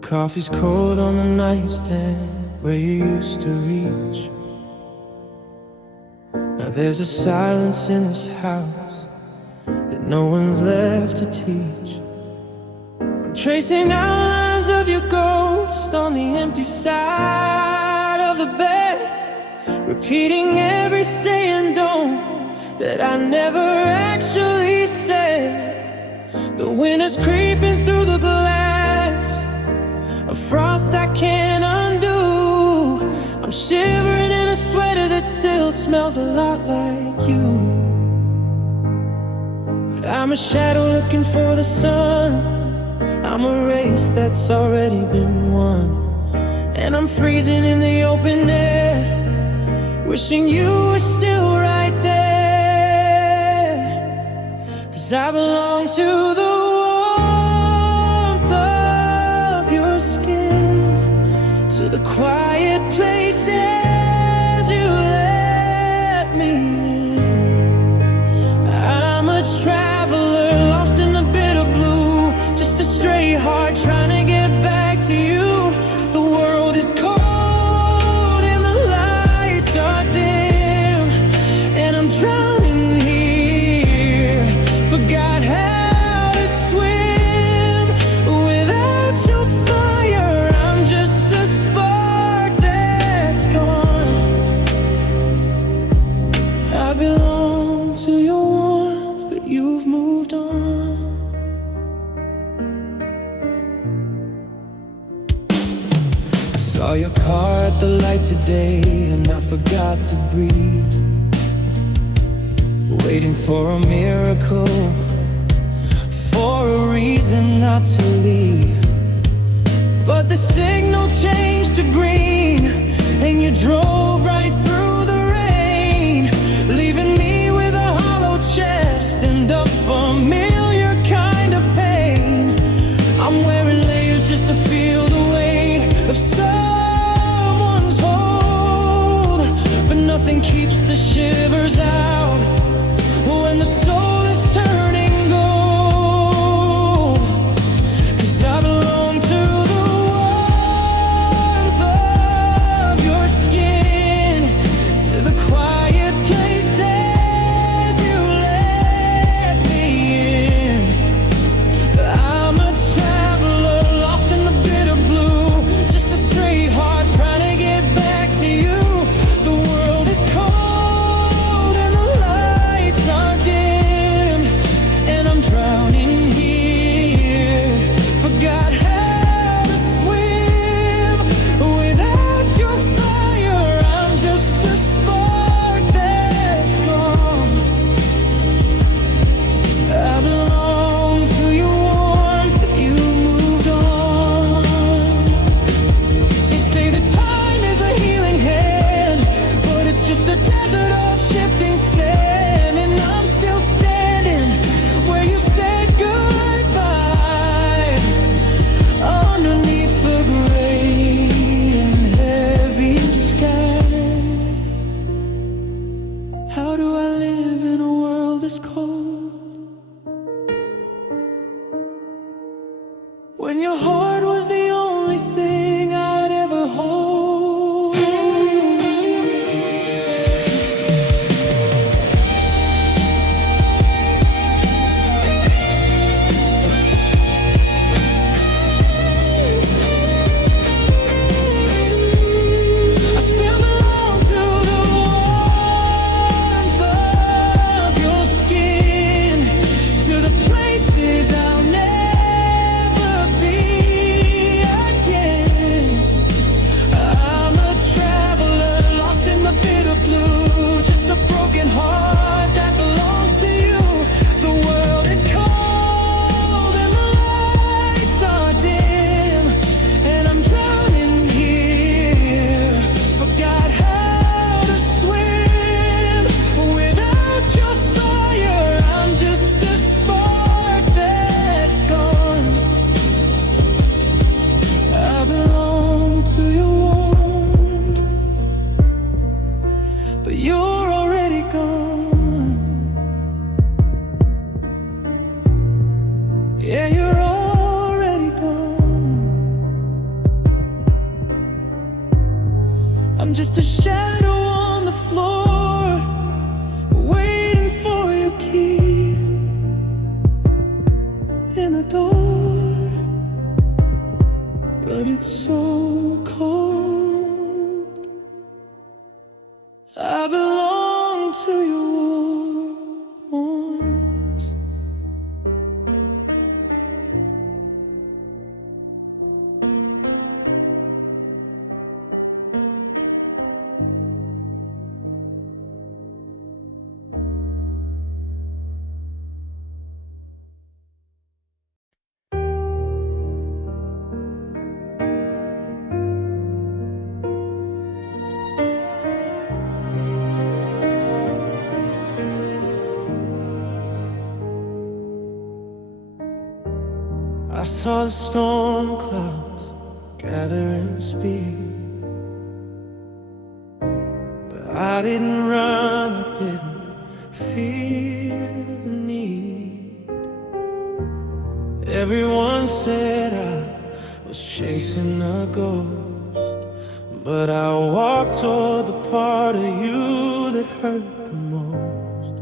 coffee's cold on the nightstand where you used to reach. Now there's a silence in this house that no one's left to teach. I'm tracing outlines of your ghost on the empty side of the bed, repeating every stay and don't that I never actually said. The wind is creeping through the glass, a frost I can't undo. I'm shivering in a sweater that still smells a lot like you. But I'm a shadow looking for the sun. I'm a race that's already been won, and I'm freezing in the open air, wishing you were still right there. 'Cause I belong to the warmth of your skin, to the quiet places you let me in. I'm a traveler lost in the bitter blue, just a stray heart trying to get back to you. The world is cold and the lights are dim, and I'm drowning here. Forgot how to swim without your fire. I'm just a spark that's gone. I belong to your warmth, but you've moved on. Saw your car at the light today, and I forgot to breathe, waiting for a miracle, for a reason not to leave. But the signal changed to green, and you drove right through the rain, leaving me with a hollow chest and a familiar kind of pain. I'm wearing layers just to feel the weight of someone's hold, but nothing keeps the shivers out when the soul is turning gold. 'Cause I belong to the warmth of your skin, I'm just a shadow on the floor, waiting for your key in the door. But it's so cold. I belong to your warmth. I saw the storm clouds gathering speed, but I didn't run, I didn't feel the need. Everyone said I was chasing a ghost, but I walked toward the part of you that hurt the most.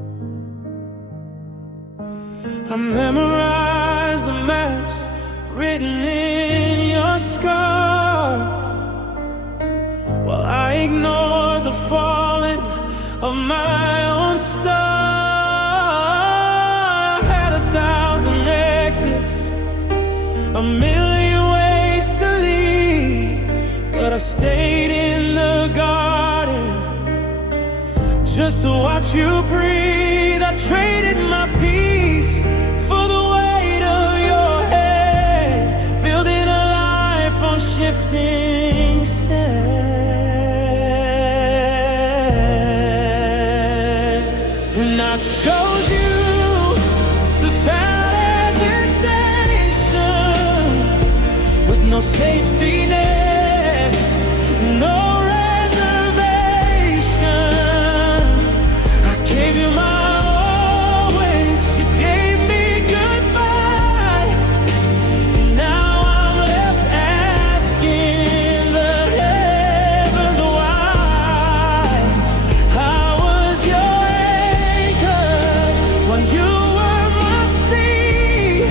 I memorized the maps written in your scars, while I ignored the falling of my own star. I had 1,000 exits, a million ways to leave, but I stayed in the garden just to watch you breathe. I traded my peace for the weight of your head, building a life on shifting sand. And I chose you without hesitation, with no safety net, no reservation. I gave you my always, you gave me goodbye. Now I'm left asking the heavens why. I was your anchor when you were my sea,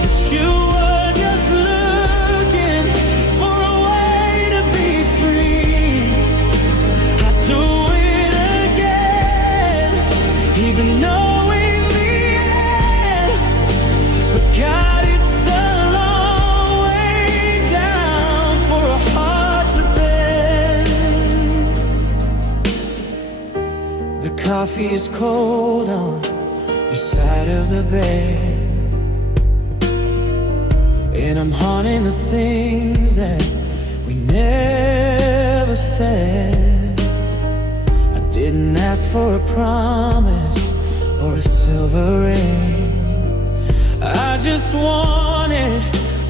but you were just looking for a way to be free. I'd do it again, even knowing the end. But God, it's a long way down for a heart to bend. The coffee is cold on your side of the bed, and I'm haunting the things that we never said. I didn't ask for a promise or a silver ring. I just wanted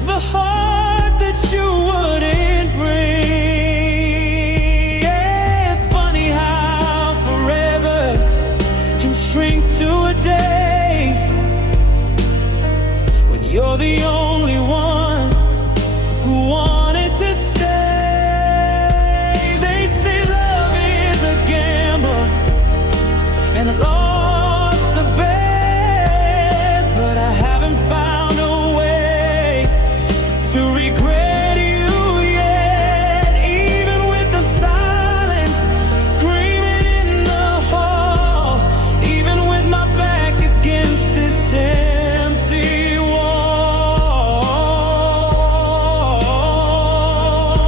the heart that you wouldn't bring. Yeah, it's funny how forever can shrink to a day when you're the only one who wanted to stay. They say love is a gamble, and I lost the bet, but I haven't found a way to regret you yet. Even with the silence screaming in the hall, even with my back against this empty wall.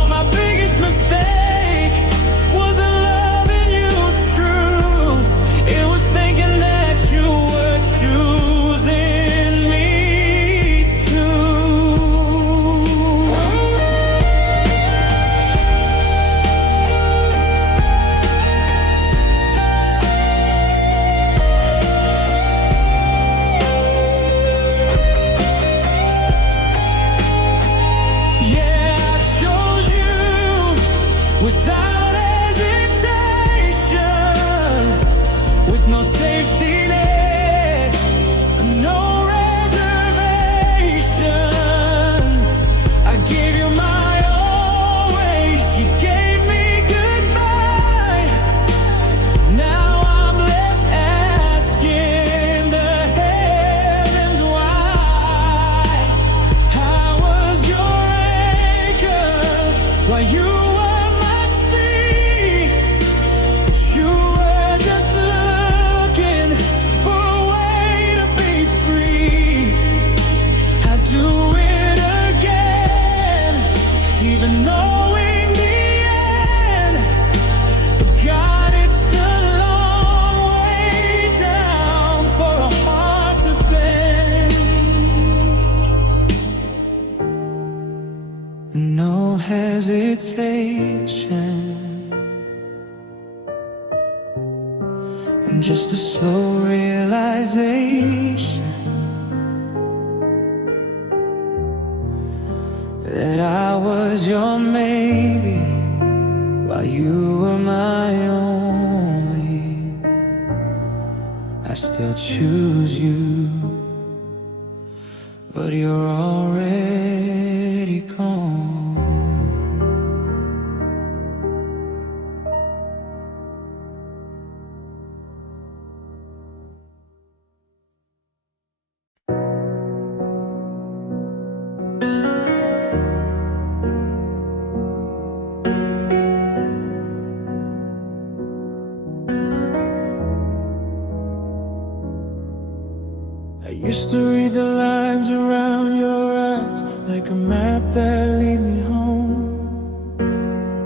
My biggest mistake wasn't loving you true, it was thinking that you were choosing me too. Yeah, I chose you without hesitation, with no safety net, no reservation. I gave you my always, you gave me goodbye. and just a slow realization that I was your maybe while you were my only. I still choose you, but you're already gone. I used to read the lines around your eyes like a map that lead me home.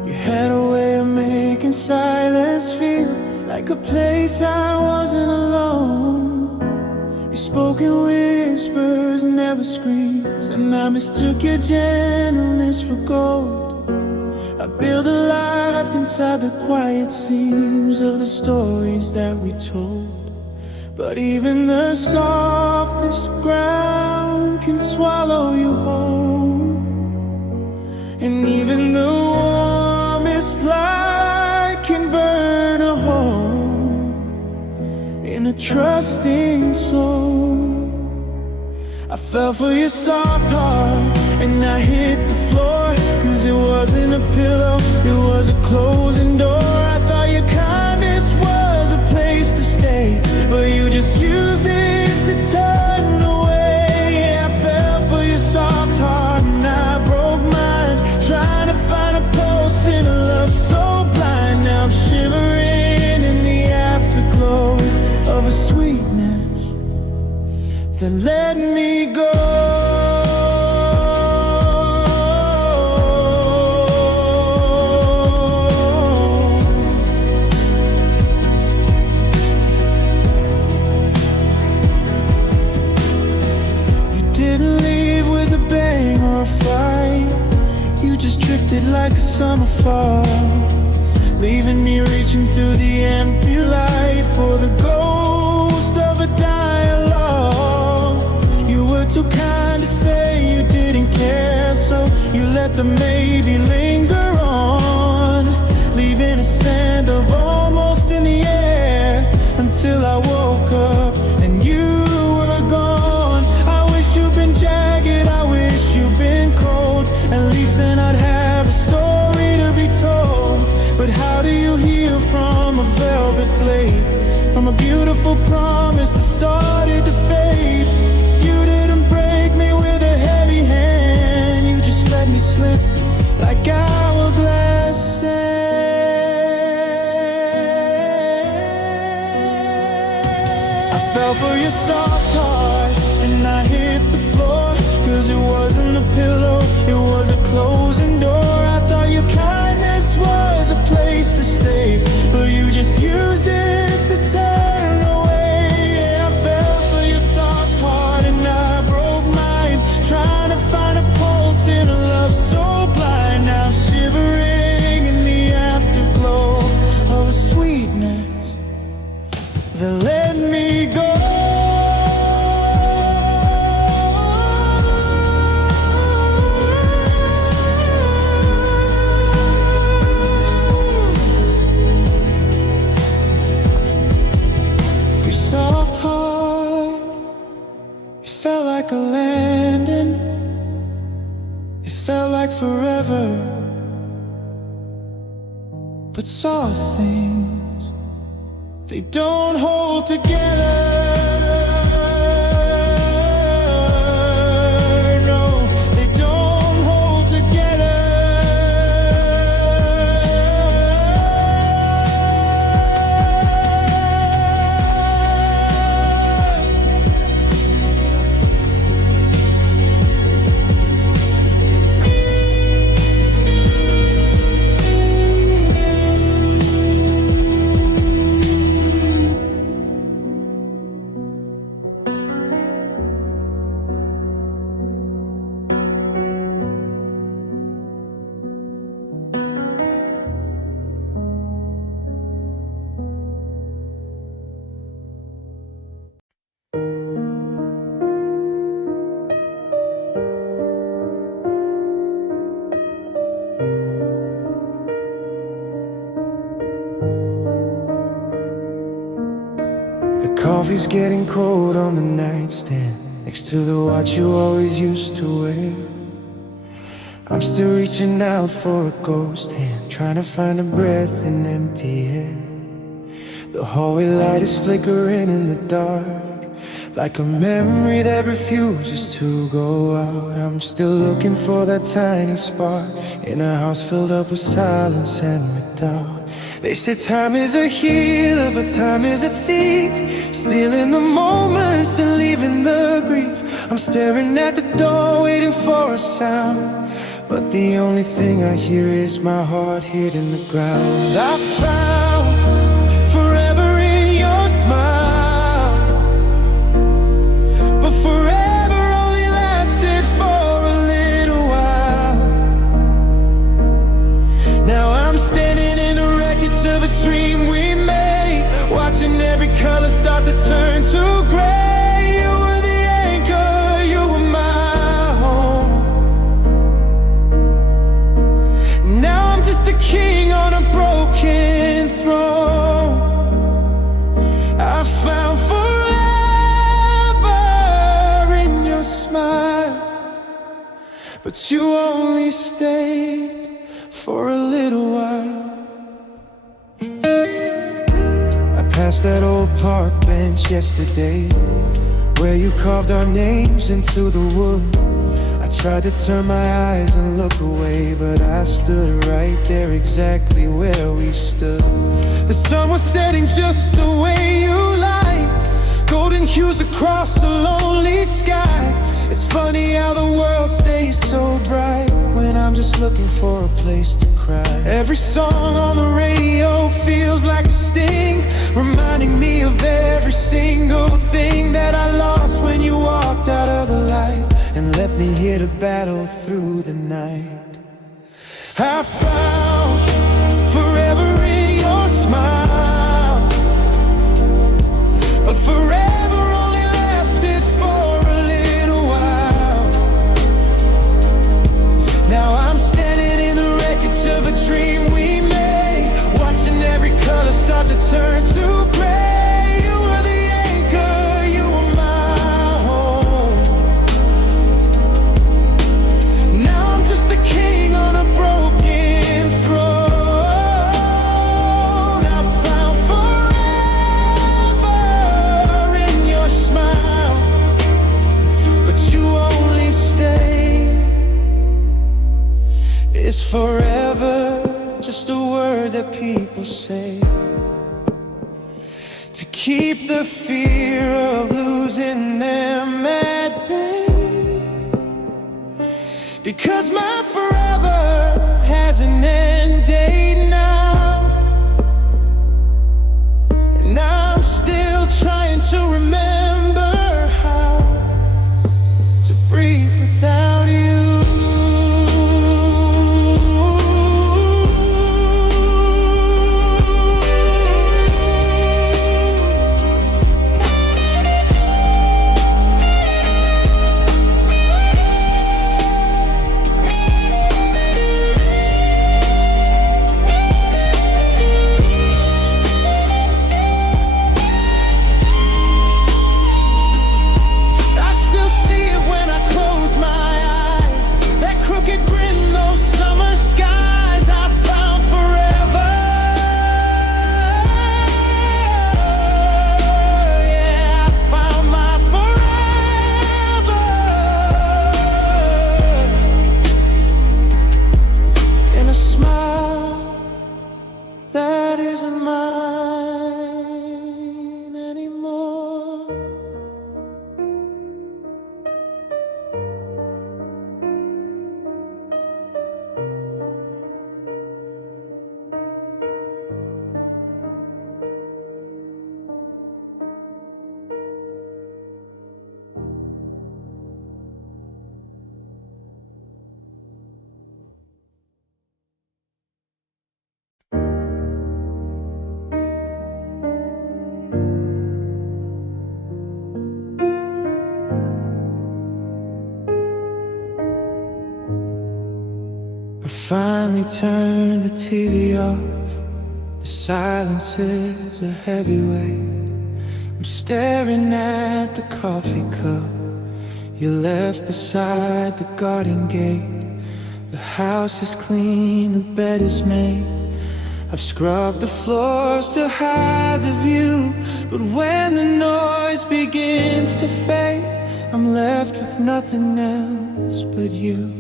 You had a way of making silence feel like a place I wasn't alone. You spoke in whispers, never screams, and I mistook your gentleness for gold. I built a life inside the quiet seams of the stories that we told. But even the softest ground can swallow you whole, and even the warmest light can burn a hole in a trusting soul. I fell for your soft heart and I hit the floor, 'cause it wasn't a pillow, it was a closing door. I thought your kindness was a place to stay, but you just used it to turn away. I fell for your soft heart and I broke mine, trying to find a pulse in a love so blind. Now I'm shivering in the afterglow of a sweetness that let me go. Drifted like a summer fall, leaving me reaching through the empty light for the ghost of a dialogue. You were too kind to say you didn't care, so you let the maybe linger on, leaving a scent of almost in the air until I woke up and you were gone. I wish you'd been jagged, I wish you'd been cold, at least then I'd have a story to be told. But how do you heal from a velvet blade, from a beautiful promise that started to fade? You didn't break me with a heavy hand, you just let me slip like hourglass sand. I fell for your soft heart and I hit the floor, 'cause it wasn't a pillow, it was a closing door. I thought your kindness was a place to stay, but you just used it to turn away. I fell for your soft heart and I broke mine, trying to find a pulse in a love so blind. Now I'm shivering in the afterglow of a sweetness that let me go. Like a landing, it felt like forever, but soft things, they don't hold together. No, they don't hold together. coffee's getting cold on the nightstand next to the watch you always used to wear. I'm still reaching out for a ghost hand, trying to find a breath in empty air. The hallway light is flickering in the dark, like a memory that refuses to go out. I'm still looking for that tiny spark in a house filled up with silence and with doubt. They say time is a healer, but time is a thief, stealing the moments and leaving the grief. I'm staring at the door, waiting for a sound, but the only thing I hear is my heart hitting the ground. I found forever in your smile, but forever only lasted for a little while. Now I'm standing in the wreckage of a dream we made, watching every color start to turn to gray. You were the anchor, you were my home. Now I'm just a king on a broken throne. I found forever in your smile, but you only stayed for a little while. I passed that old park bench yesterday, where you carved our names into the wood. I tried to turn my eyes and look away, but I stood right there exactly where we stood. The sun was setting just the way you liked, golden hues across a lonely sky. It's funny how the world stays so bright when I'm just looking for a place to cry. Every song on the radio feels like a sting, reminding me of every single thing that I lost when you walked out of the light and left me here to battle through the night. I found forever in your smile, but forever only lasted for a little while. Now I'm standing in the wreckage of a dream we made, watching every color start to turn to gray. You were the anchor, you were my home. Now I'm just a king on a broken throne. I found forever in your smile, but you only stay. Is forever just a word that people say to keep the fear of losing them at bay? Because my forever has an end date now, and I'm still trying to remember how to breathe without you. Finally turned the TV off. The silence is a heavy weight. I'm staring at the coffee cup you left beside the garden gate. The house is clean, the bed is made. I've scrubbed the floors to hide the view, but when the noise begins to fade, I'm left with nothing else but you.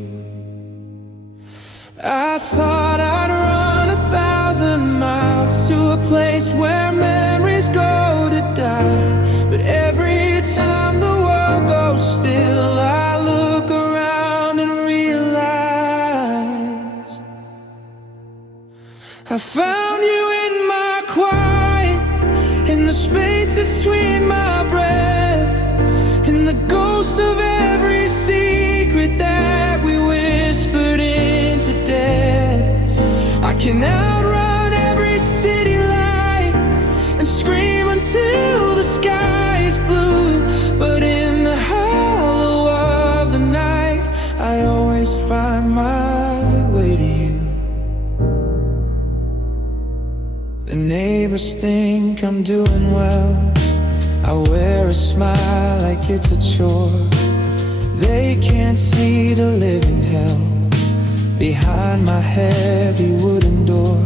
I thought I'd run 1,000 miles to a place where memories go to die, but every time the world goes still, I look around and realize I found you in my quiet, in the spaces between my breath, in the ghost of every secret that we whispered into death. I can outrun every city light and scream until the sky is blue, but in the hollow of the night, I always find my way to you. The neighbors think I'm doing well. I wear a smile like it's a chore. They can't see the living hell behind my heavy wooden door.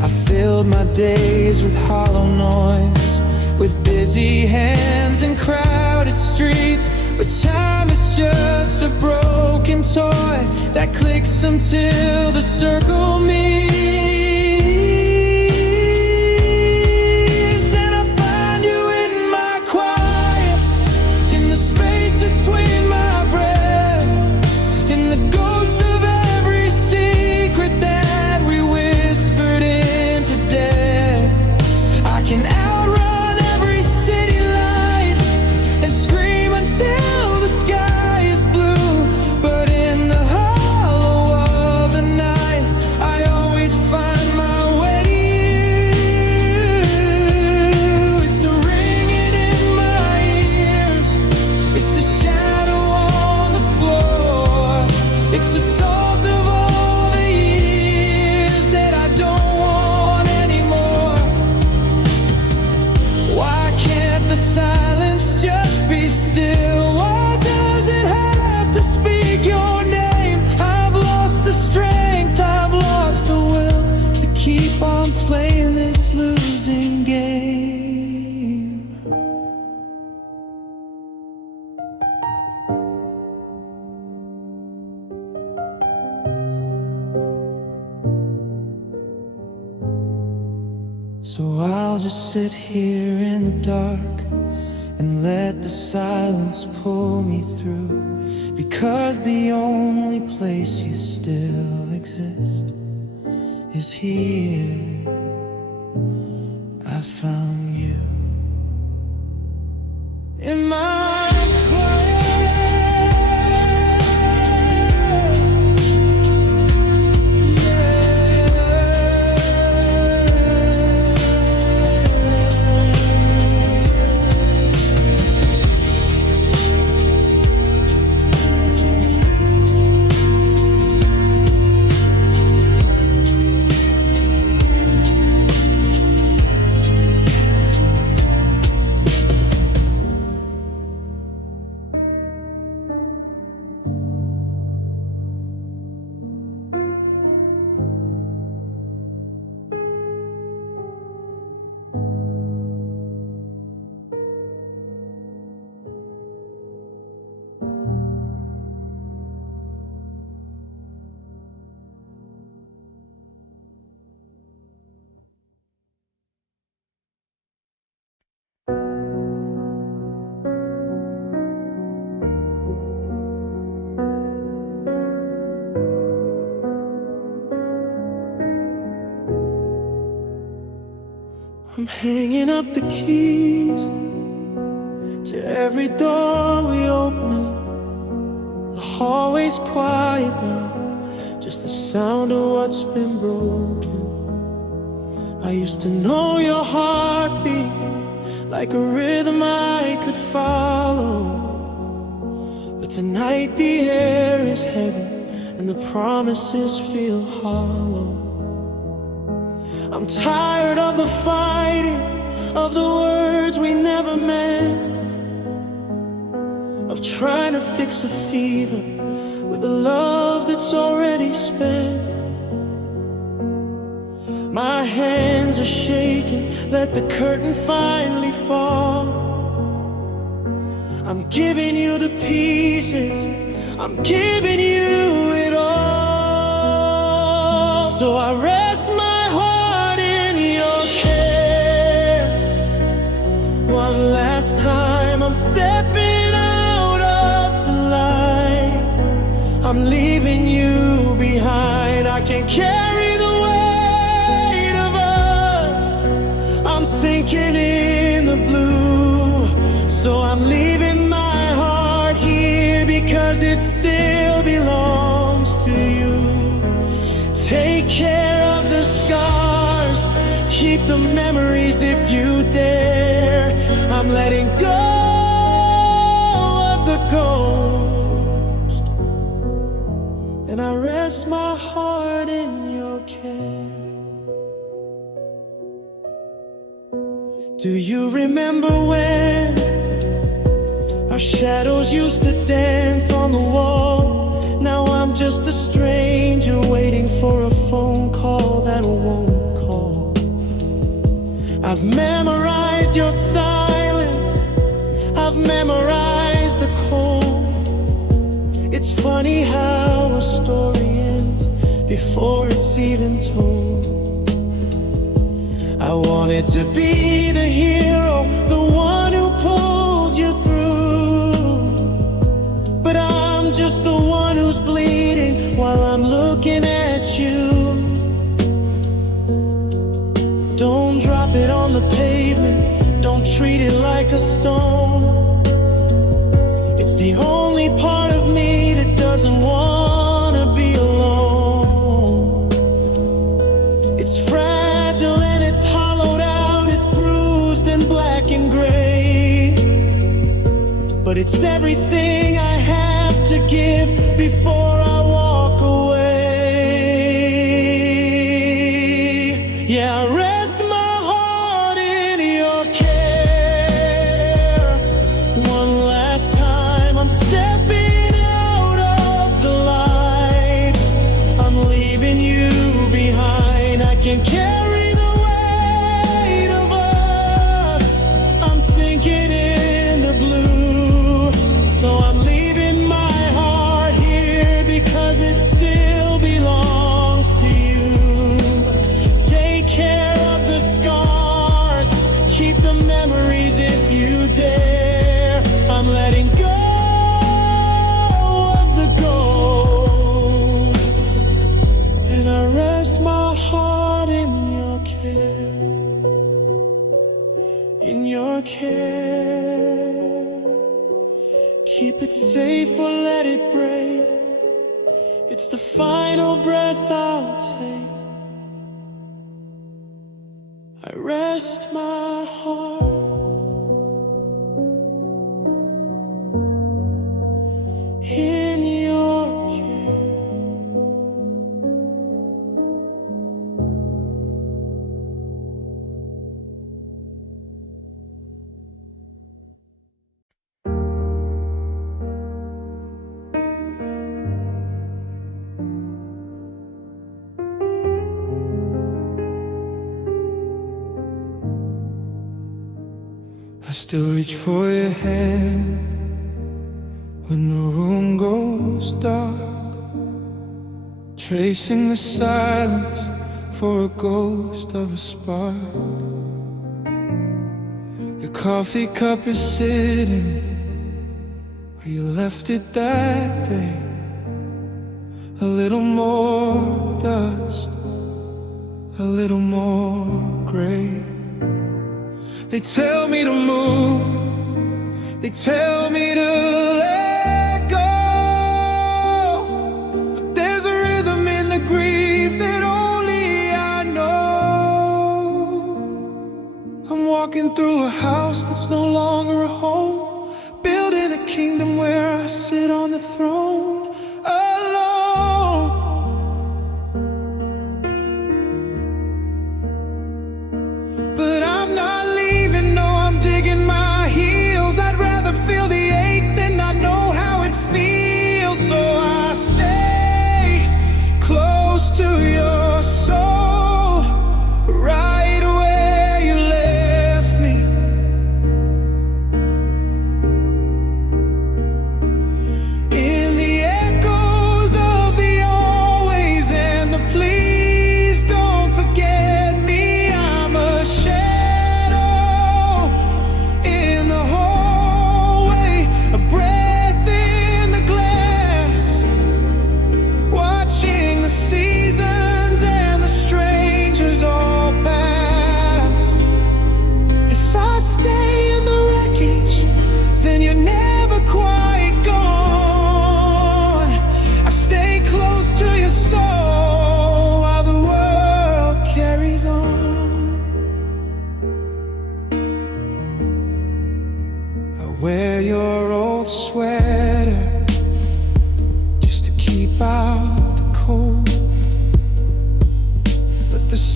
I filled my days with hollow noise, with busy hands and crowded streets, but time is just a broken toy that clicks until the circle meets. And I find you in my quiet, in the spaces between my breath, in the ghost of every secret that we whispered into death. I can outrun every city light and scream until the sky is blue, but in the hollow of the night, I always find my way to you. It's the ringing in my ears, it's the shadow on the floor, it's the salt of all the years that I don't want anymore. Why can't the silence just be still? Why does it have to speak your name? I've lost the strength, I've lost the will to keep on playing this losing game. So I'll just sit here in the dark and let the silence pull me through, because the only place you still exist is here. I found you in my quiet. I'm hanging up the keys to every door we open. The hallway's quiet now, just the sound of what's been broken. I used to know your heartbeat like a rhythm I could follow, but tonight the air is heavy and the promises feel hollow. I'm tired of the fighting, of the words we never trying to fix a fever with a love that's already spent. My hands are shaking, let the curtain finally fall. I'm giving you the pieces, I'm giving you it all. So I rest my heart in your care. One last time I'm stepping out of the light. I'm leaving you behind. I can't carry the weight of us. I'm sinking in the blue. So I'm leaving my heart here because it still belongs to you. Take care of the scars, keep the memories if you dare. I'm letting go of the ghost, and I rest my heart in your care. Do you remember when our shadows used to dance on the wall? Now I'm just a stranger waiting for a phone call that won't call. I've memorized your silence, I've memorized the cold. It's funny how a story ends before it's even told. I wanted to be the hero, the one who pulled you through, but I'm just the one who's bleeding while I'm looking at you. Don't drop it on the pavement, don't treat it like a stone. It's the only part of me that doesn't wanna be alone. It's fragile and it's hollowed out, it's bruised and black and gray, but it's everything I have to give before I walk away. Yeah, I rest my heart in your care. One last time I'm stepping out of the light. I'm leaving you behind. I can't carry the weight of us. I'm sinking in the blue. So I'm leaving my heart here because it still belongs to you. Take care of the scars, keep the memories if you dare. I'm letting go of the ghost, and I rest my heart in your care. In your care, keep it safe or let it break. It's the final breath I'll take. I rest my heart in your care. I still reach for your hand when the room goes dark, tracing the silence for a ghost of a spark. Your coffee cup is sitting where you left it that day. A little more dust, a little more gray. They tell me to move, they tell me to let go, but there's a rhythm in the grief that only I know. I'm walking through a house that's no longer a home, building a kingdom where I sit on the throne alone. But I'm not digging my heels. I'd rather feel the ache than not know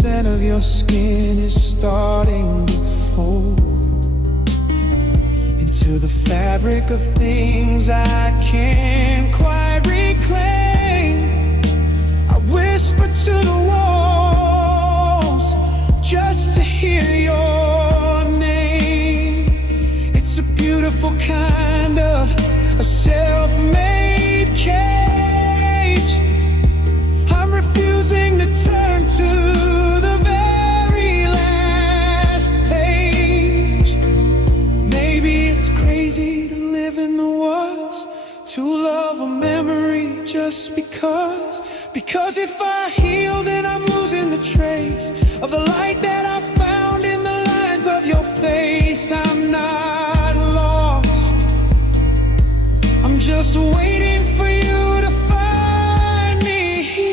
90% of your skin is starting to fold into the fabric of things I can't quite reclaim. I whisper to the walls just to hear your name. It's a beautiful kind of a self-made cage. I'm refusing to turn to the very last page. Maybe it's crazy to live in the was, to love a memory just because. Because if I heal, then I'm losing the trace of the light that I found in the lines of your face. I'm not lost, I'm just waiting for you to find me here.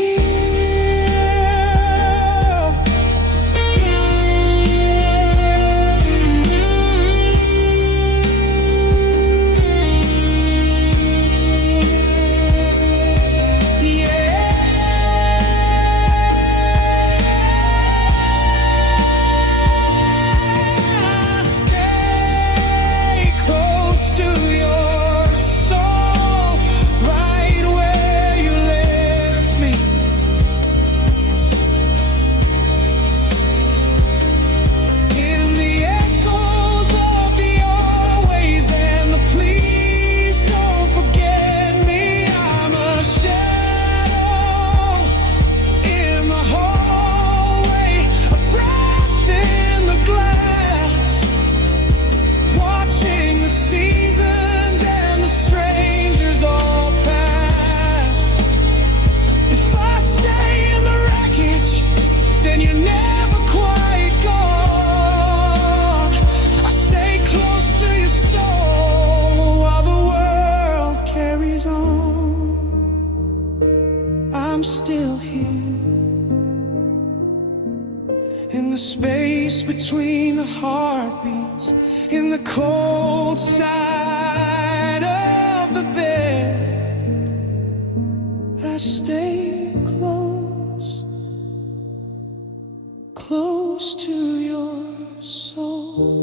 I'm still here in the space between the heartbeats, in the cold side of the bed. I stay close, close to your soul.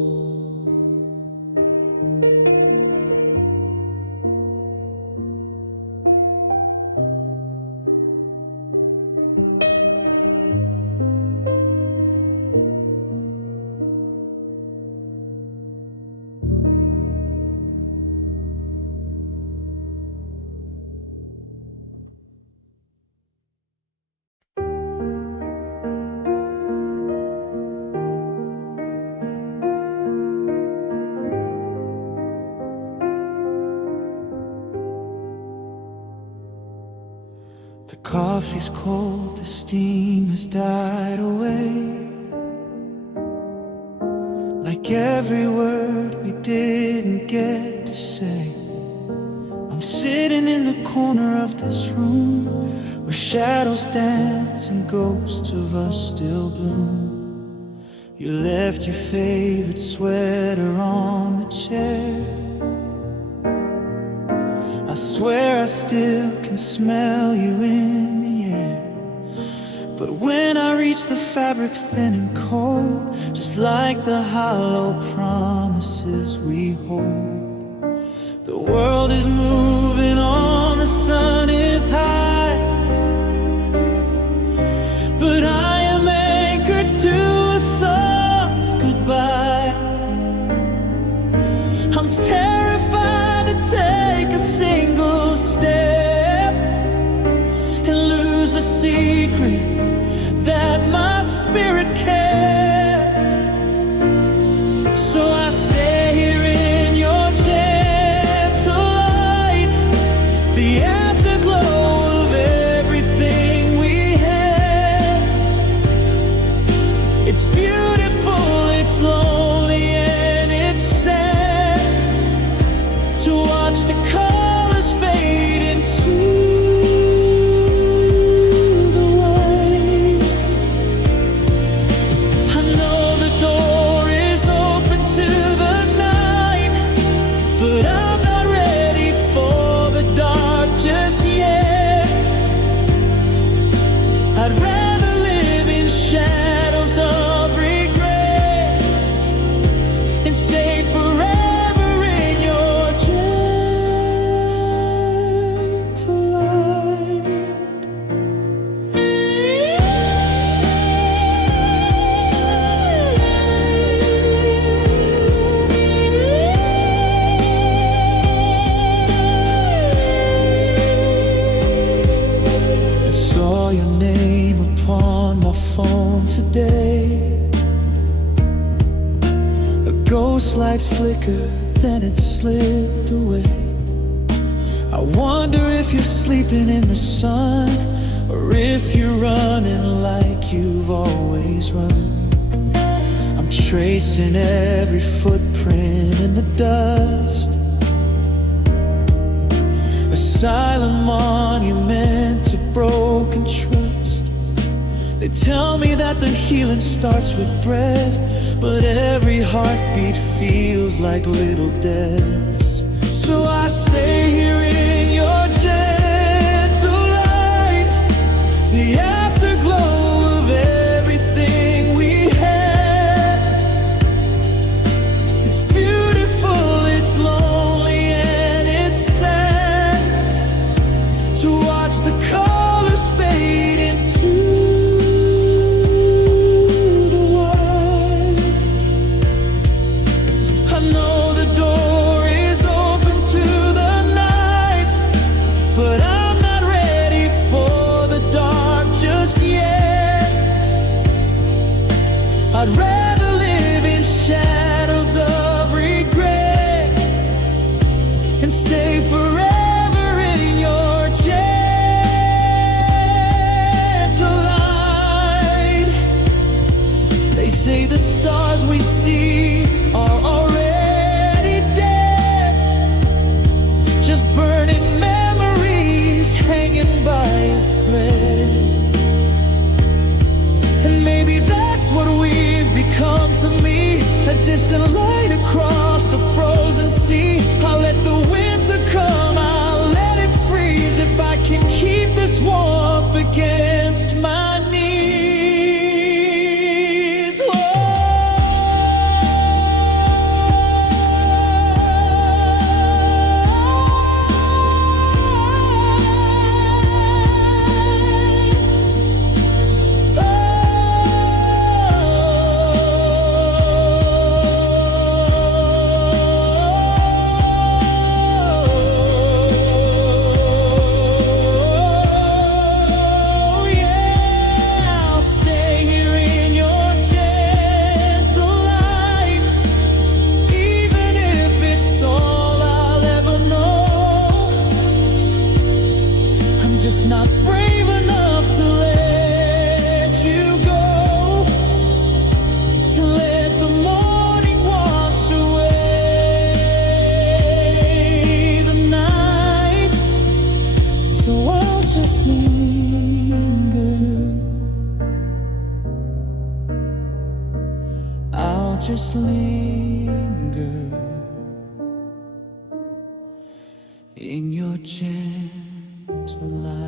The coffee's cold, the steam has died away. Like every word we didn't get to say. I'm sitting in the corner of this room where shadows dance and ghosts of us still bloom. You left your favorite sweater on the chair. I swear I still can smell you in the air. But when I reach the fabrics thin and cold, just like the hollow promises we hold, the world is moving on, the sun is high, but I am anchored to a soft goodbye. I'm terrified to take a single step and lose the secret that my spirit kept. So I stay here in your gentle light, the afterglow of everything we had. It's beautiful, it's lonely, and it's sad to watch the colors fade into the white. I know the door is open to the night, but I'm not ready for the dark just yet. I'd rather live in shadow light flickered, then it slipped away. I wonder if you're sleeping in the sun, or if you're running like you've always run. I'm tracing every footprint in the dust, a silent monument to broken trust. They tell me that the healing starts with breath, but every heartbeat feels like little deaths. So I stay here in your gentle light, the afterglow of everything we had. It's beautiful, it's lonely, and it's sad to watch the colors fade into I'd rather live in shadows of regret and stay forever in your gentle light. They say the stars we see are already dead, just burning memories hanging by a thread. And maybe that's what we've become to me, a distant light across a frozen sea. I'll let the winter come, I'll let it freeze, if I can keep this warmth against my knees. Just not brave enough to let you go, to let the morning wash away the night. So I'll just linger, I'll just linger in your gentle light.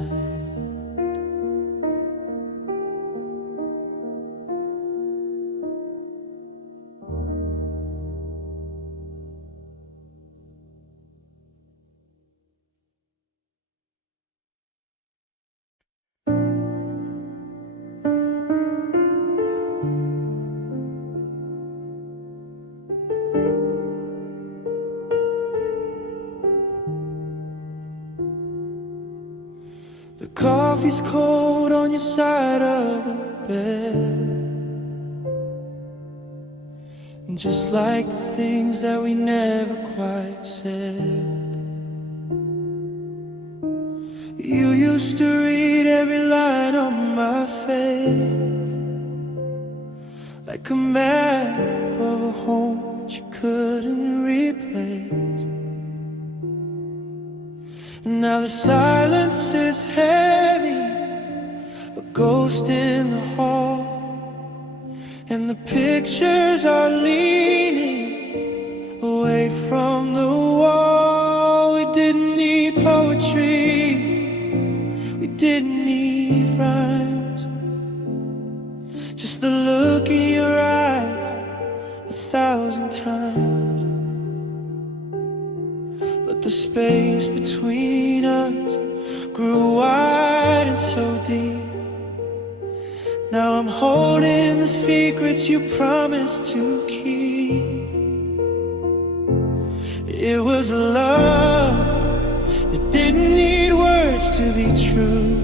The coffee's cold on your side of the bed, just like the things that we never quite said. You used to read every line on my face, like a map of a home that you couldn't replace. And now the silence is heavy, a ghost in the hall, and the pictures are leaning away from the wall. We didn't need poetry, we didn't need rhymes, just the look in your eyes 1,000 times. But the space between us grew wide and so deep. Now I'm holding the secrets you promised to keep. It was a love that didn't need words to be true,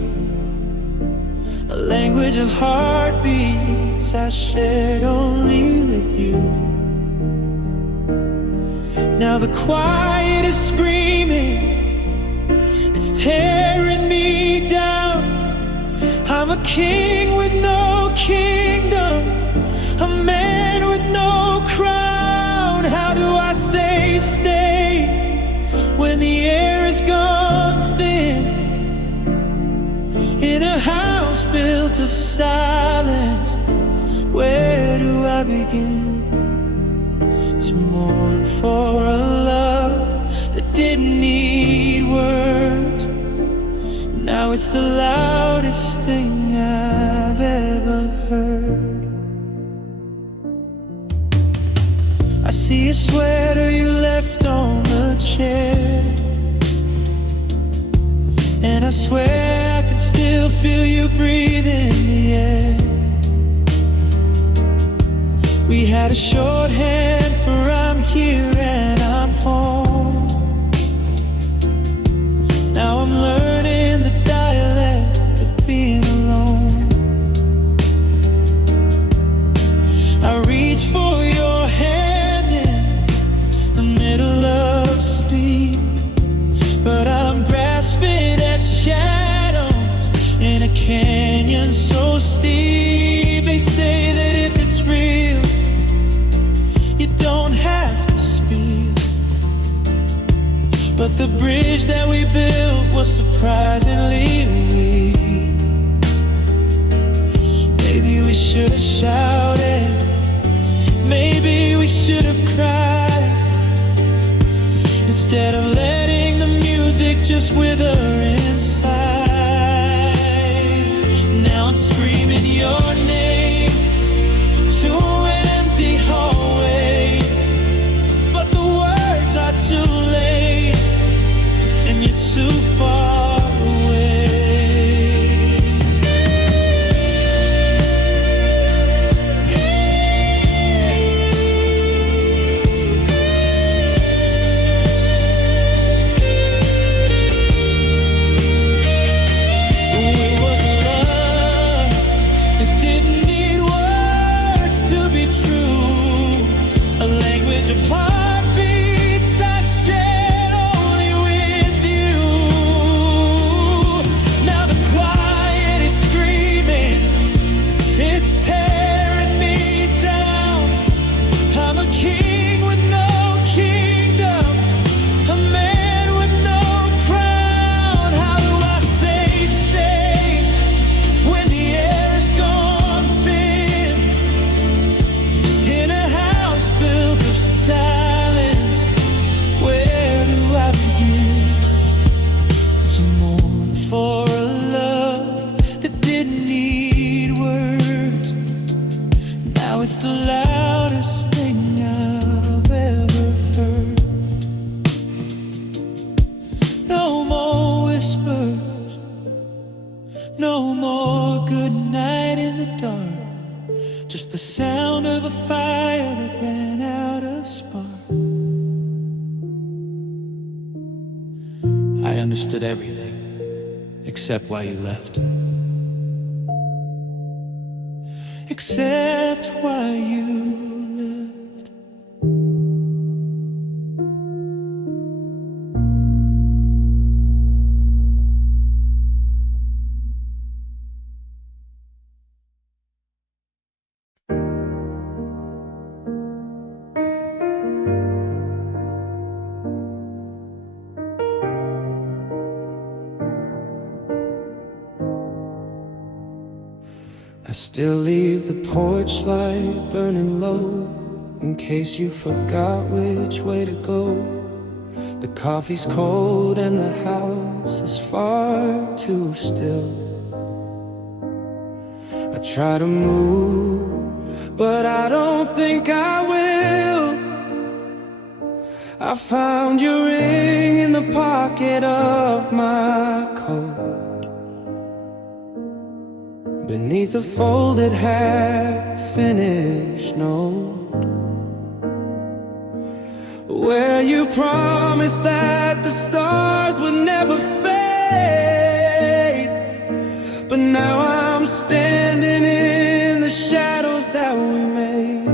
a language of heartbeats I shared only with you. Now the quiet is screaming, it's tearing me down. I'm a king with no kingdom, a man with no crown. How do I say stay when the air is gone thin? In a house built of silence, where do I begin to mourn for a love that didn't need words? Now it's the loudest thing I've ever heard. I see a sweater you left on the chair, and I swear I can still feel you breathe in the air. We had a shorthand for I'm here and I'm home. Now I'm learning the dialect of being alone. I reach for your hand in the middle of sleep, but I'm grasping at shadows in a canyon so steep. They say that if it's real, you don't have to speak, but the bridge that we built was surprisingly weak. Maybe we should have shouted, maybe we should have cried, instead of letting the music just wither inside. Now I'm screaming your name to an empty hallway, but the words are too late and you're too far away. It was a love that didn't need words to be true, a language of heartbeats I shared only with you. Now the quiet is screaming, it's tearing me down. I'm a king with no kingdom, a man with no crown. How do I say stay when the air's gone thin? In a house built of silence, where do I begin to mourn for a love that didn't need words? Now it's the loudest thing I've ever heard. No more whispers, no more good night in the dark, just the sound of a fire that ran out of spark. I understood everything except why you left, except why you left. I still leave the porch light burning low, in case you forgot which way to go. The coffee's cold and the house is far too still. I try to move, but I don't think I will. I found your ring in the pocket of my coat, beneath a folded half-finished note, where you promised that the stars would never fade. But now I'm standing in the shadows that we made,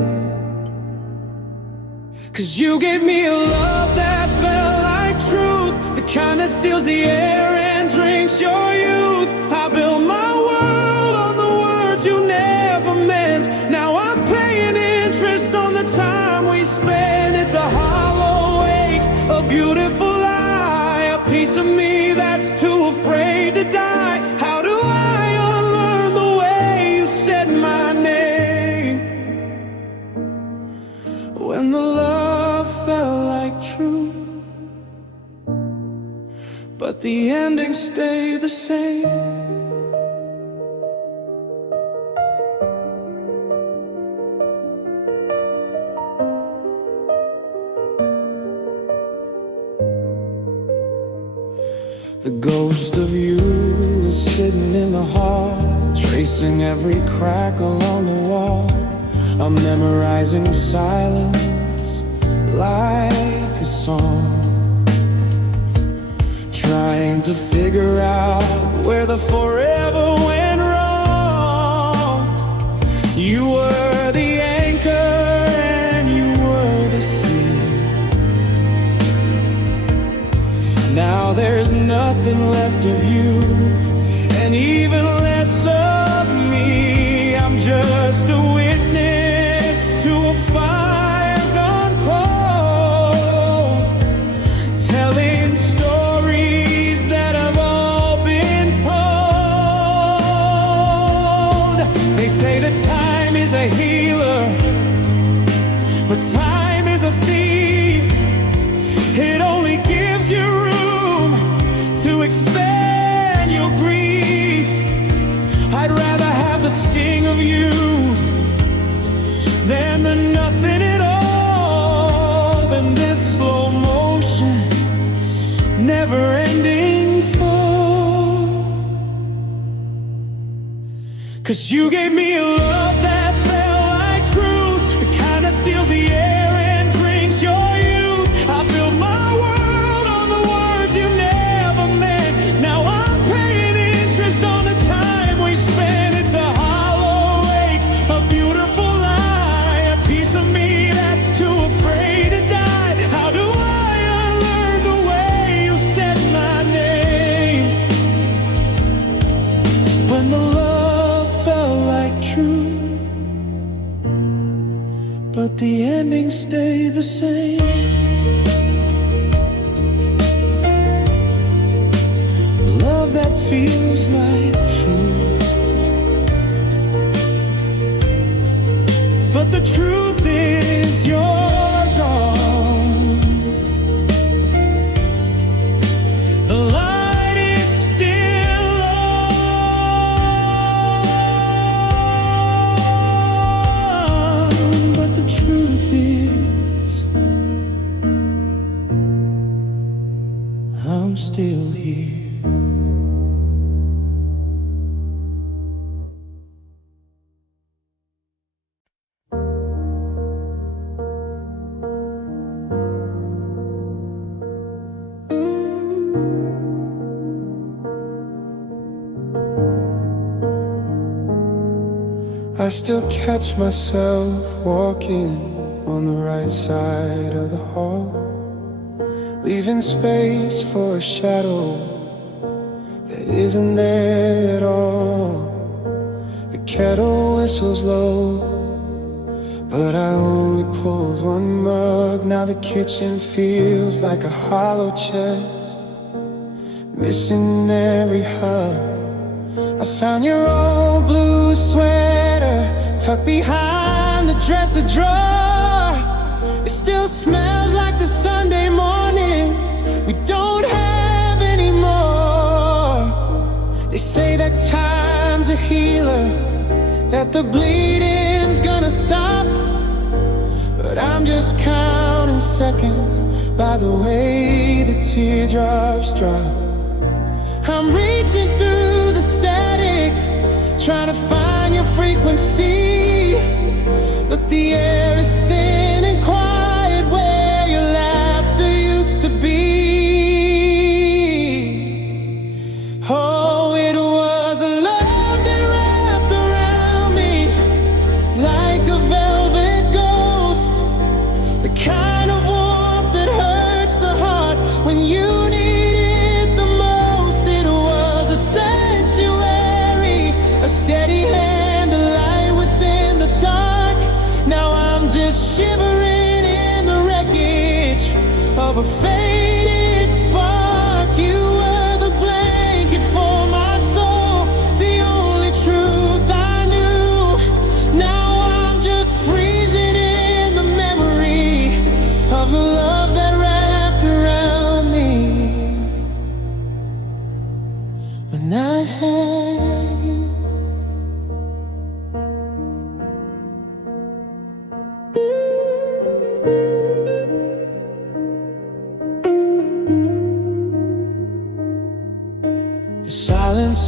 'Cause you gave me a love that felt like truth, the kind that steals the air and drinks your youth. I built my world on the words you never meant. Now I'm paying interest on the time we spend. It's a hollow ache, a beautiful lie, a piece of me that's too afraid to die. How do I unlearn the way you said my name? When the love felt like truth, but the ending stayed the same. The ghost of you is sitting in the hall, tracing every crack along the wall. I'm memorizing silence like a song, trying to figure out where the forever went wrong. You were the anchor and you were the sea. Now there's nothing left of you, and even less of me. I'm just a witness to a fire gone cold, telling stories that have all been told. They say that time is a healer, but time is a thief. It only gives you room to expand your grief. I'd rather have the sting of you than the nothing at all, than this slow motion, never-ending fall. 'Cause you gave me a love that felt like truth, the kind that steals the air and drinks your youth. I built my world on the words you never meant. Now I'm paying interest on the time we spent. It's a hollow ache, a beautiful lie, a piece of me that's too afraid to die. How do I unlearn the way you said my name? When the love felt like truth, but the ending stayed the same. Love that feels like truth, but the truth is you're gone. The light is still on, but the truth is I'm still here. I still catch myself walking on the right side of the hall, leaving space for a shadow that isn't there at all. The kettle whistles low, but I only pulled one mug. Now the kitchen feels like a hollow chest, missing every hug. I found your old blue sweater tucked behind the dresser drawer. It still smells like the Sunday mornings we don't have anymore. They say that time's a healer, that the bleeding's gonna stop, but I'm just counting seconds by the way the teardrops drop. I'm reaching through the static, trying to find your frequency, but the air is thin and quiet where your laughter used to be. Oh, it was a love that wrapped around me like a velvet ghost, the kind of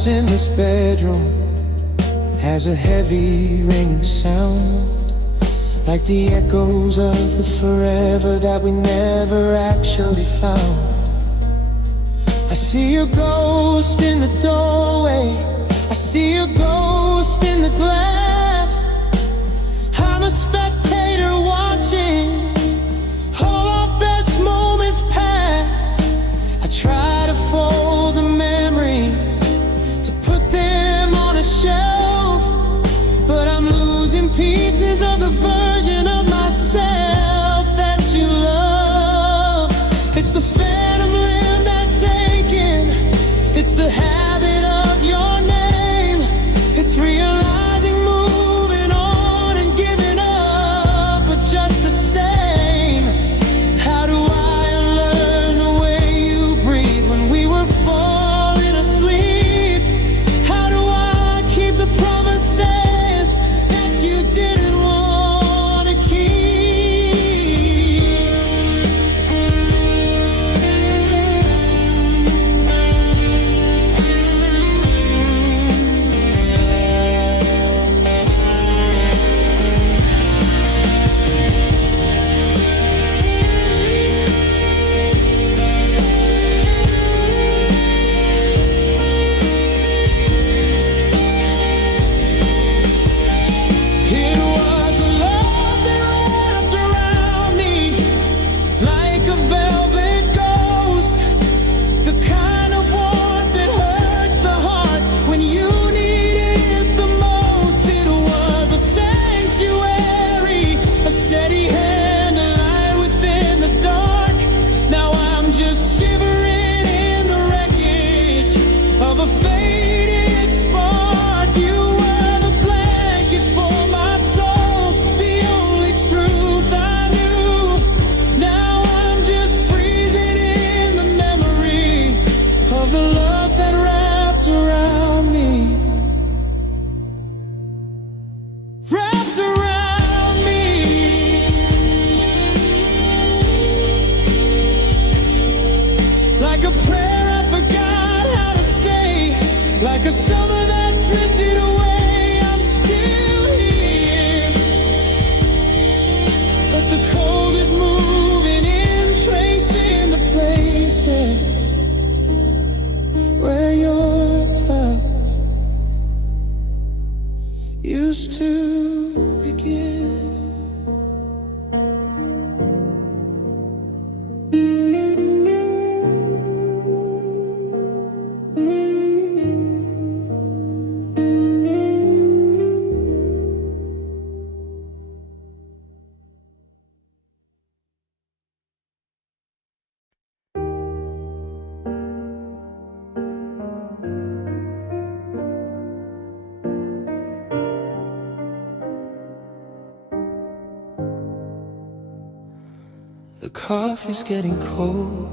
silence in this bedroom has a heavy ringing sound, like the echoes of the forever that we never actually found. I see your ghost in the doorway, I see your ghost in the glass. I'm a spectator watching all our best moments pass. I try to fold the memories to put them on a shelf, but I'm losing pieces of the version of myself that you love. It's the phantom limb that's aching, it's the habit of your name, it's realizing moving on and giving up, but just the same. How do I unlearn the way you breathe when we were falling asleep? How do I keep the promises that you didn't want to keep? It was a love that wrapped around me like a velvet ghost, the kind of warmth that hurts the heart when you need it the most. It was a sanctuary, a steady hand, a light within the dark. Now I'm just shivering in the wreckage of a faded spark. You were the blanket for my soul, the only truth I knew. Now I'm just freezing in the memory of the love that wrapped around me. Wrapped around me like a prayer I forgot how to say, like a summer that drifted away. I'm still here, but the cold is moving in, tracing the places where your touch used to begin. The coffee's getting cold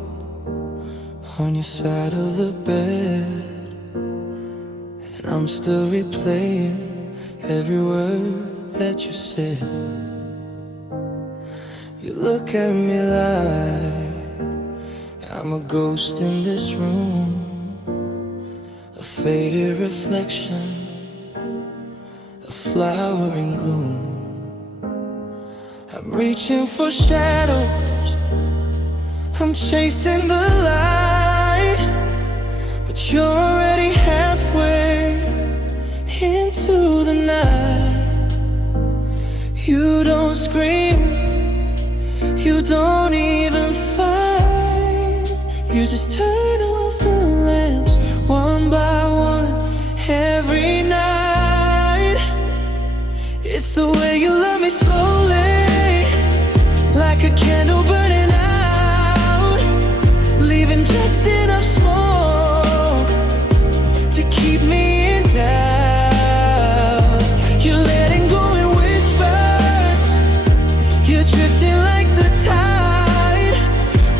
on your side of the bed, and I'm still replaying every word that you said. You look at me like I'm a ghost in this room, a faded reflection, a flower in gloom. I'm reaching for shadows, I'm chasing the light, but you're already halfway into the night. You don't scream, you don't even fight, you just turn off the lamps one by one every night. It's the way you love me slowly, like a candle burning out, leaving just enough smoke to keep me in doubt. You're letting go in whispers, you're drifting like the tide,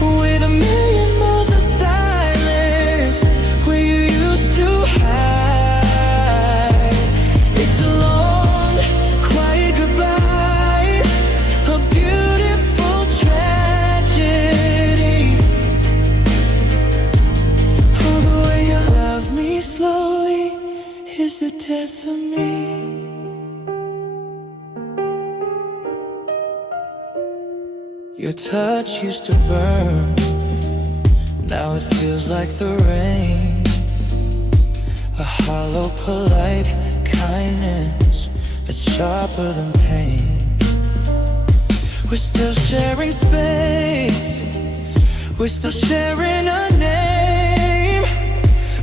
with a million miles of silence where you used to hide. It's a long, quiet goodbye, a beautiful tragedy. Your touch used to burn, now it feels like the rain. A hollow, polite kindness that's sharper than pain. We're still sharing space, we're still sharing a name,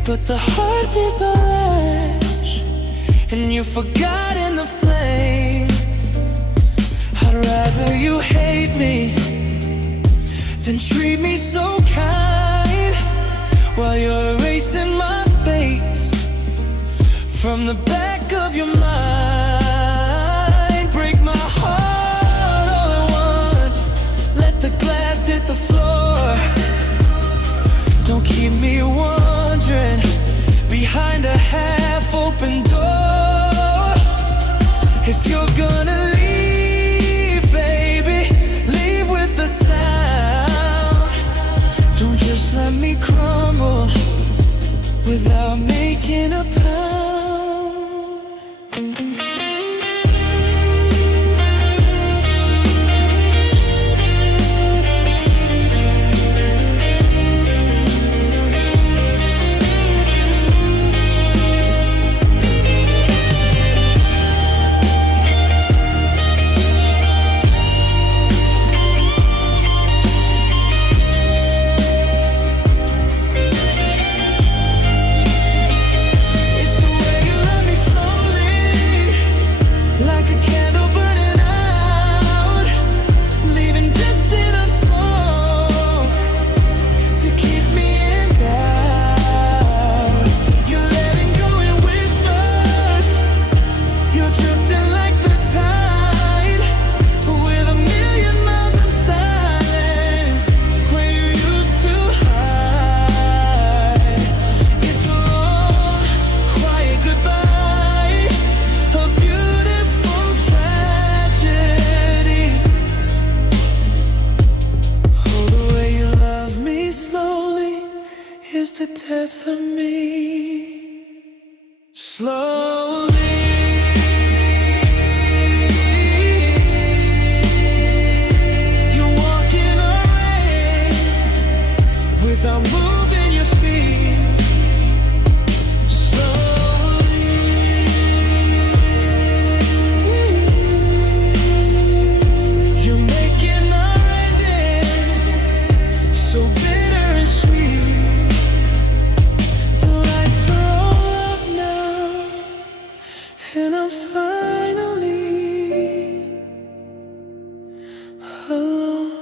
but the heart is a latch, and you've forgotten the flame. I'd rather you hate me than treat me so kind, while you're erasing my face from the back of your mind. Break my heart all at once, let the glass hit the floor. Don't keep me wondering behind a half-open door. If you're gonna leave, baby, leave with the sound. Don't just let me crumble without making a pound. The death of me, slowly. You're walking away without moving your feet. Slowly, you're making our ending so bitter and sweet. And I'm finally alone.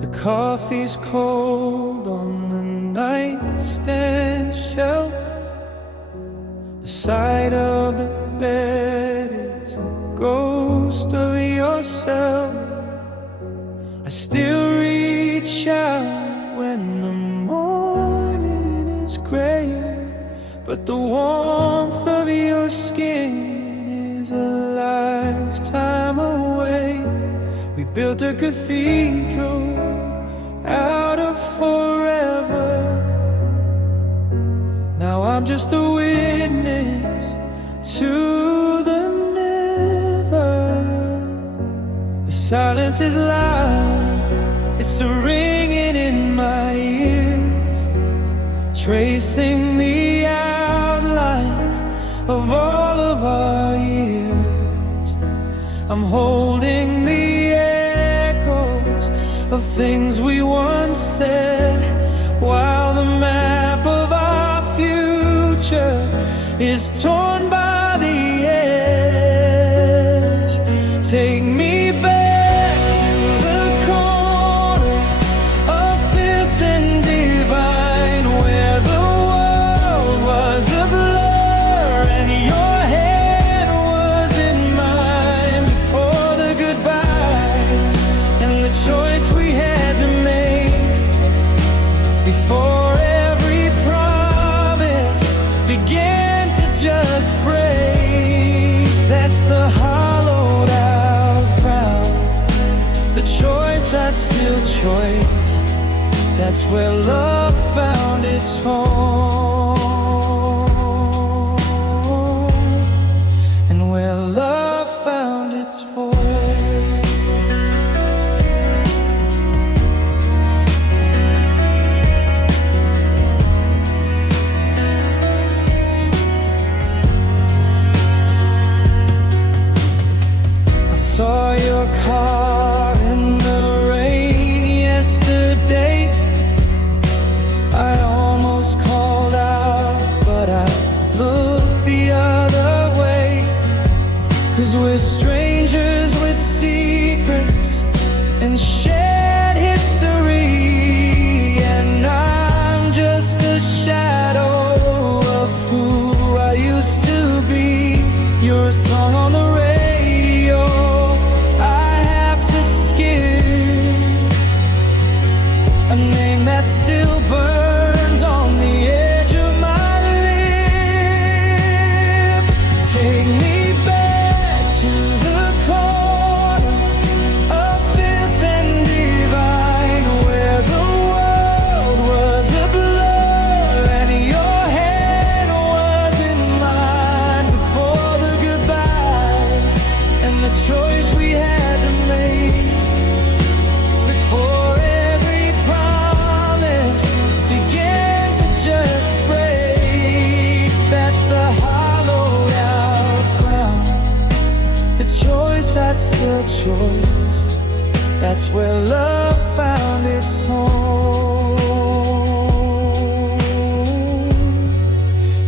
The coffee's cold on the nightstand shelf. The side of the bed is a ghost of yourself. I still reach out when the morning is gray, but the warmth of your skin is a lifetime away. We built a cathedral out of forever. Now I'm just a witness to the never. The silence is loud, it's a ringing in my ears, tracing the outlines of all of our years. I'm holding the echoes of things we once said, while the map of our future is torn by the edge. Take me back to the corner of Fifth and Divine, where the world was a blur and your hand was in mine, before the goodbyes and the choice we had to make, before every promise That's where love found its home, and where love found its voice. I saw your car in the rain yesterday. I almost called out, but I looked the other way. 'Cause we're strangers with secrets and shared history, and I'm just a shadow of who I used to be. You're a song on the radio I have to skip, a name that still burns on the edge of my lip. Take me back to the corner of Fifth and Divine, where the world was a blur and your hand was in mine. Before the goodbyes and the choice we had to make, before every promise began to just break. That's the hollowed out ground, the choice I'd still choose. That's where love found its home,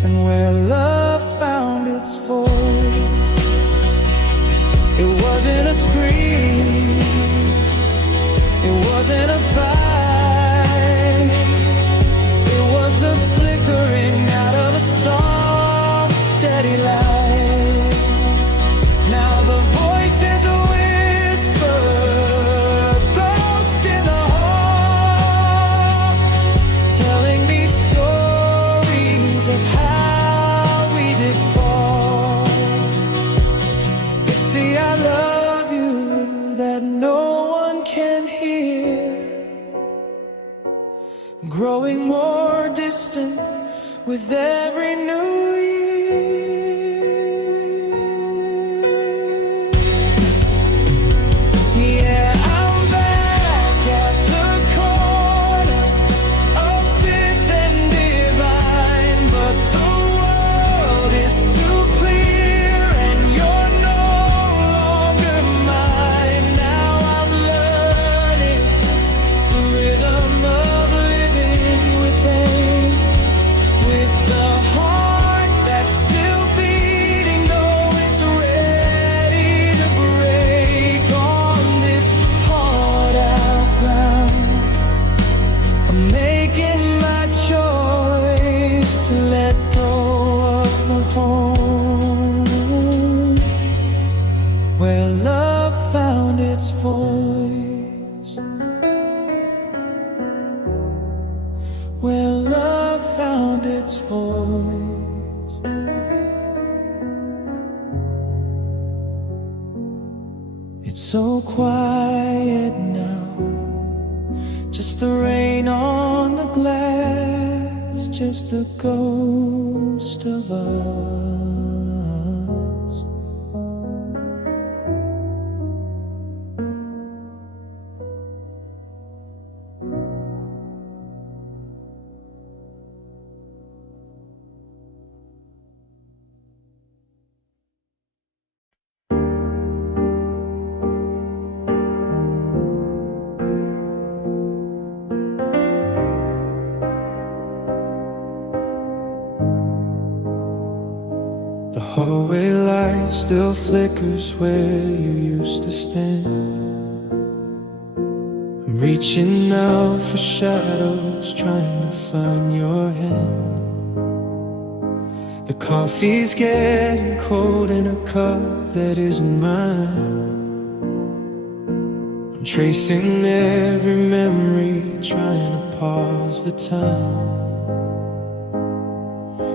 and where love found its voice. It wasn't a scream, it wasn't a fight, it was the flickering out of a soft, steady light. Now the voice is a whisper, ghost in the hall, telling me stories of how we did fall. It's the I love you that no one can hear, growing more distant with every new year. Yeah, I'm back at the corner of Fifth and Divine, but the world is too clear and you're no longer mine. Now I'm learning the rhythm of living within, with the heart that's still beating, though it's ready to break on this hard out ground. I'm making my choice to let go of the home, where love found its voice, where love found its voice. It's so quiet now, just the rain on the glass, just the ghost of us. The hallway light still flickers where you used to stand. I'm reaching out for shadows, trying to find your hand. The coffee's getting cold in a cup that isn't mine. I'm tracing every memory, trying to pause the time.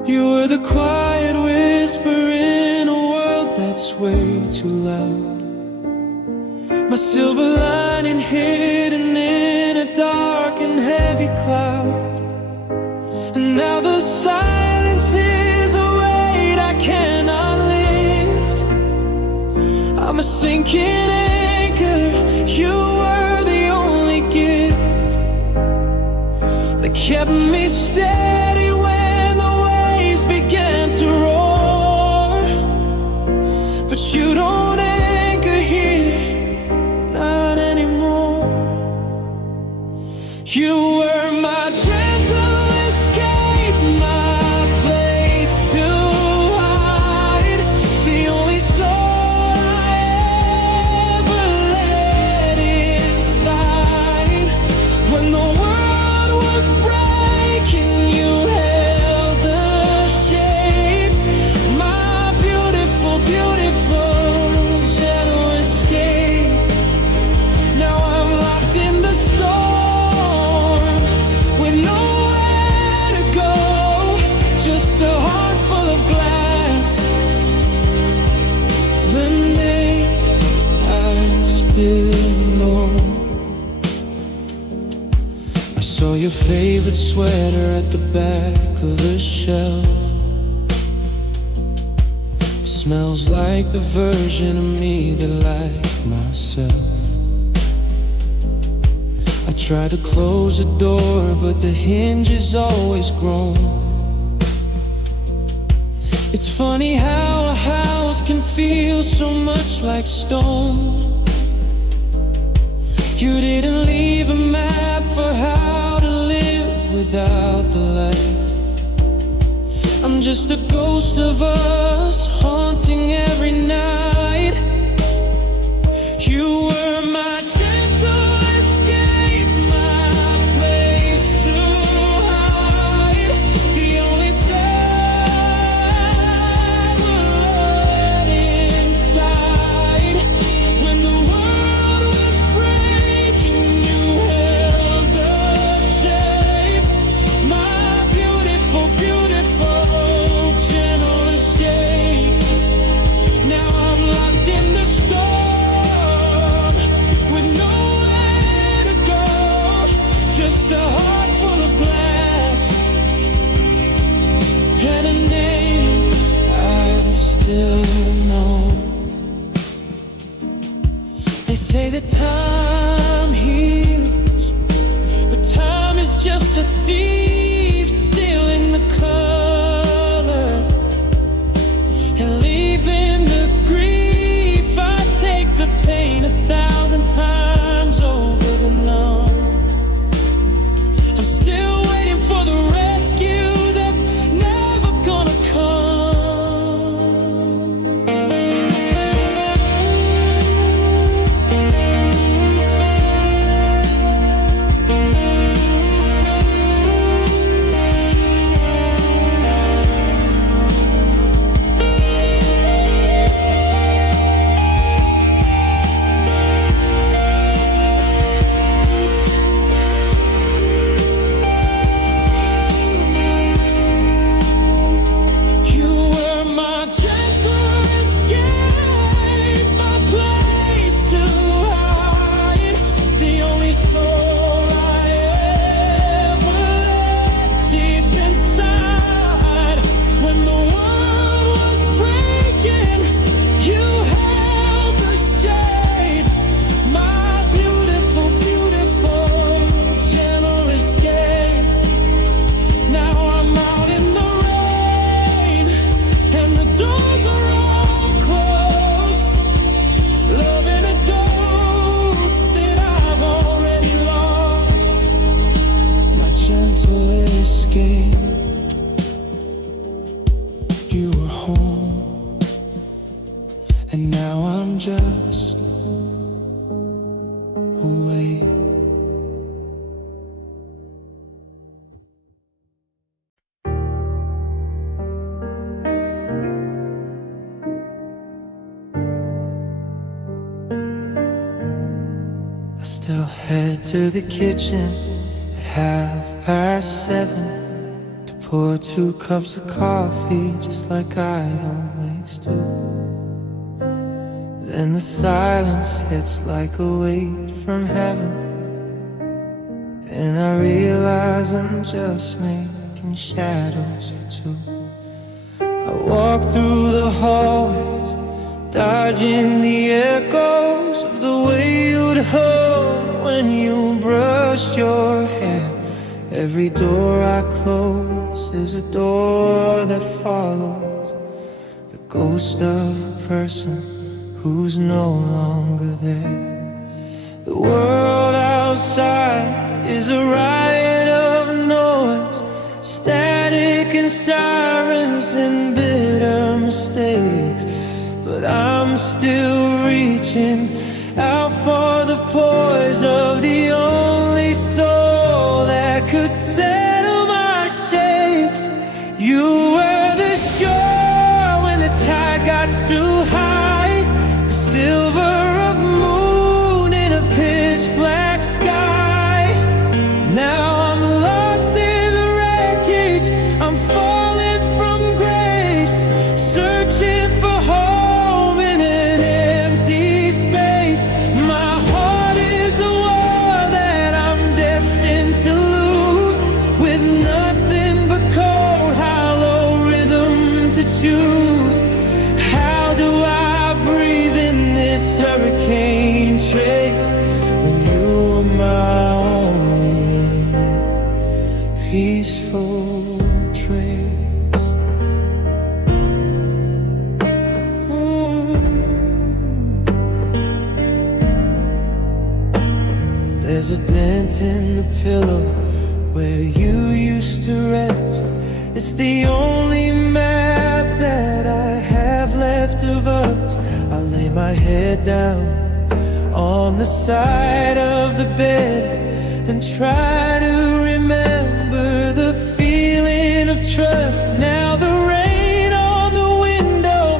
You were the quiet whisper in a world that's way too loud. My silver lining hidden in a dark and heavy cloud. And now the silence is a weight I cannot lift. I'm a sinking anchor, you were the only gift that kept me steady when the waves began to roar. But you don't anchor here, not anymore. You were my gentle escape, my place to hide, the only soul I ever let inside. When the world was breaking, you held the shape, my beautiful, beautiful gentle escape. Now I'm locked in the storm with nowhere to go, just a heart full of glass. The name I still know. I saw your favorite sweater at the back of the shelf. It smells like the version of me that liked myself. I tried to close the door, but the hinge is always grown. It's funny how a house can feel so much like stone. You didn't leave a map for how to live without the light. I'm just a ghost of us haunting every night. You were my gentle escape, my place to hide, the only silent inside. When the world was breaking, you held the shape, my beautiful, beautiful gentle escape. Now I'm locked in the storm with nowhere to go, just a heart full of glass and a name I still know. They say that time heals, but time is just a thief stealing the color and leaving the grief. I take the pain 1,000 times over the numb. I'm still waiting for the rescue that's never gonna come. You were my gentle escape, my place to hide, the only soul I ever let deep inside. When the world was breaking, you held the shape, my beautiful, beautiful gentle escape. Now I'm out in the rain and the doors are all closed, loving a ghost that I've already lost. My gentle escape, you were home, and now I'm just away. I still head to the kitchen at 7:30 to pour 2 cups of coffee just like I always do. Then the silence hits like a weight from heaven, and I realize I'm just making shadows for two. I walk through the hallways, dodging the echoes of the way you'd hold when you brushed your hair. Every door I close is a door that follows the ghost of a person who's no longer there. The world outside is a riot of noise, static and sirens and bitter mistakes. But I'm still reaching out for the poise of the only soul that could settle my shakes. You were the shore when the tide got too high, the silver of moon in a pitch black sky. Now I'm lost in the wreckage, I'm falling from grace, searching for home in an empty space. My heart is a war that I'm destined to lose, with nothing but cold, hollow rhythm to choose. How do I breathe in this hurricane trace when you are my only peaceful trace? There's a dent in the pillow where you used to rest. It's the only map that I have left of us. I lay my head down on the side of the bed and try to remember the feeling of trust. Now the rain on the window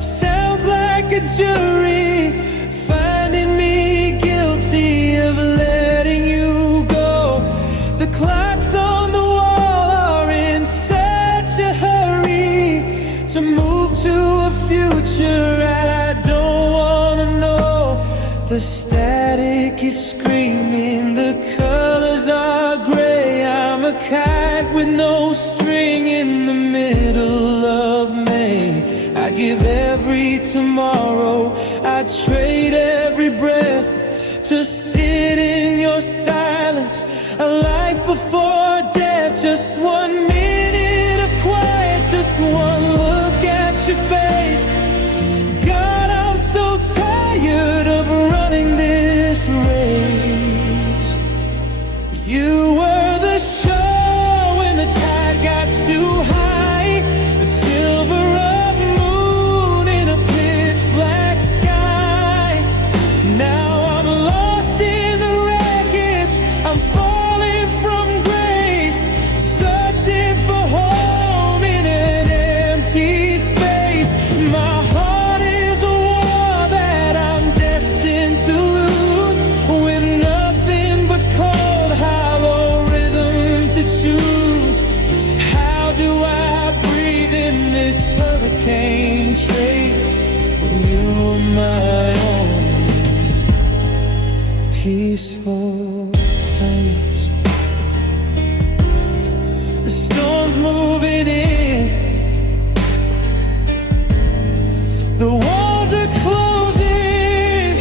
sounds like a jury finding me guilty of letting you go. The clocks on the wall are in such a hurry to move to a future I don't wanna know. The static is screaming, the colors are gray. I'm a kite with no string in the middle of May. I give every tomorrow, I trade every breath to sit in your silence. A life before death, just 1 minute of quiet, just one look at your face. God, I'm so tired of running this race. You were the shore when the tide got too high, the silver of moon in a pitch black sky. Now I'm lost in the wreckage, I'm falling from grace, searching for home in an empty space. My heart is a war that I'm destined to lose, with nothing but cold, hollow rhythm to choose. How do I breathe in this hurricane trace when you are my only peaceful place? The storm's moving in, the walls are closing,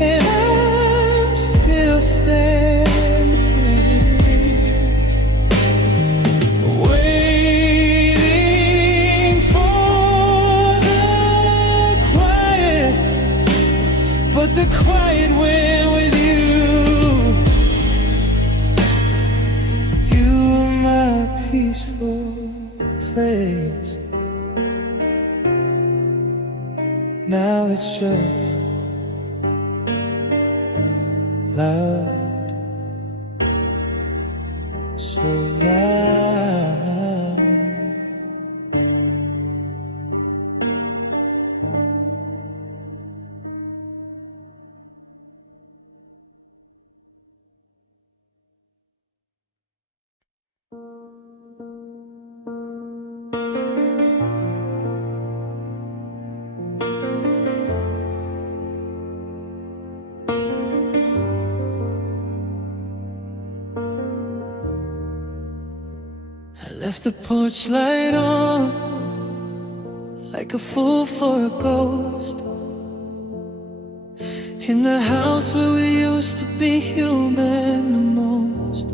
and I'm still standing, waiting for the quiet. But the quiet went with you. You are my peaceful place. Now it's just loud, so loud. I left the porch light on, like a fool for a ghost, in the house where we used to be human the most.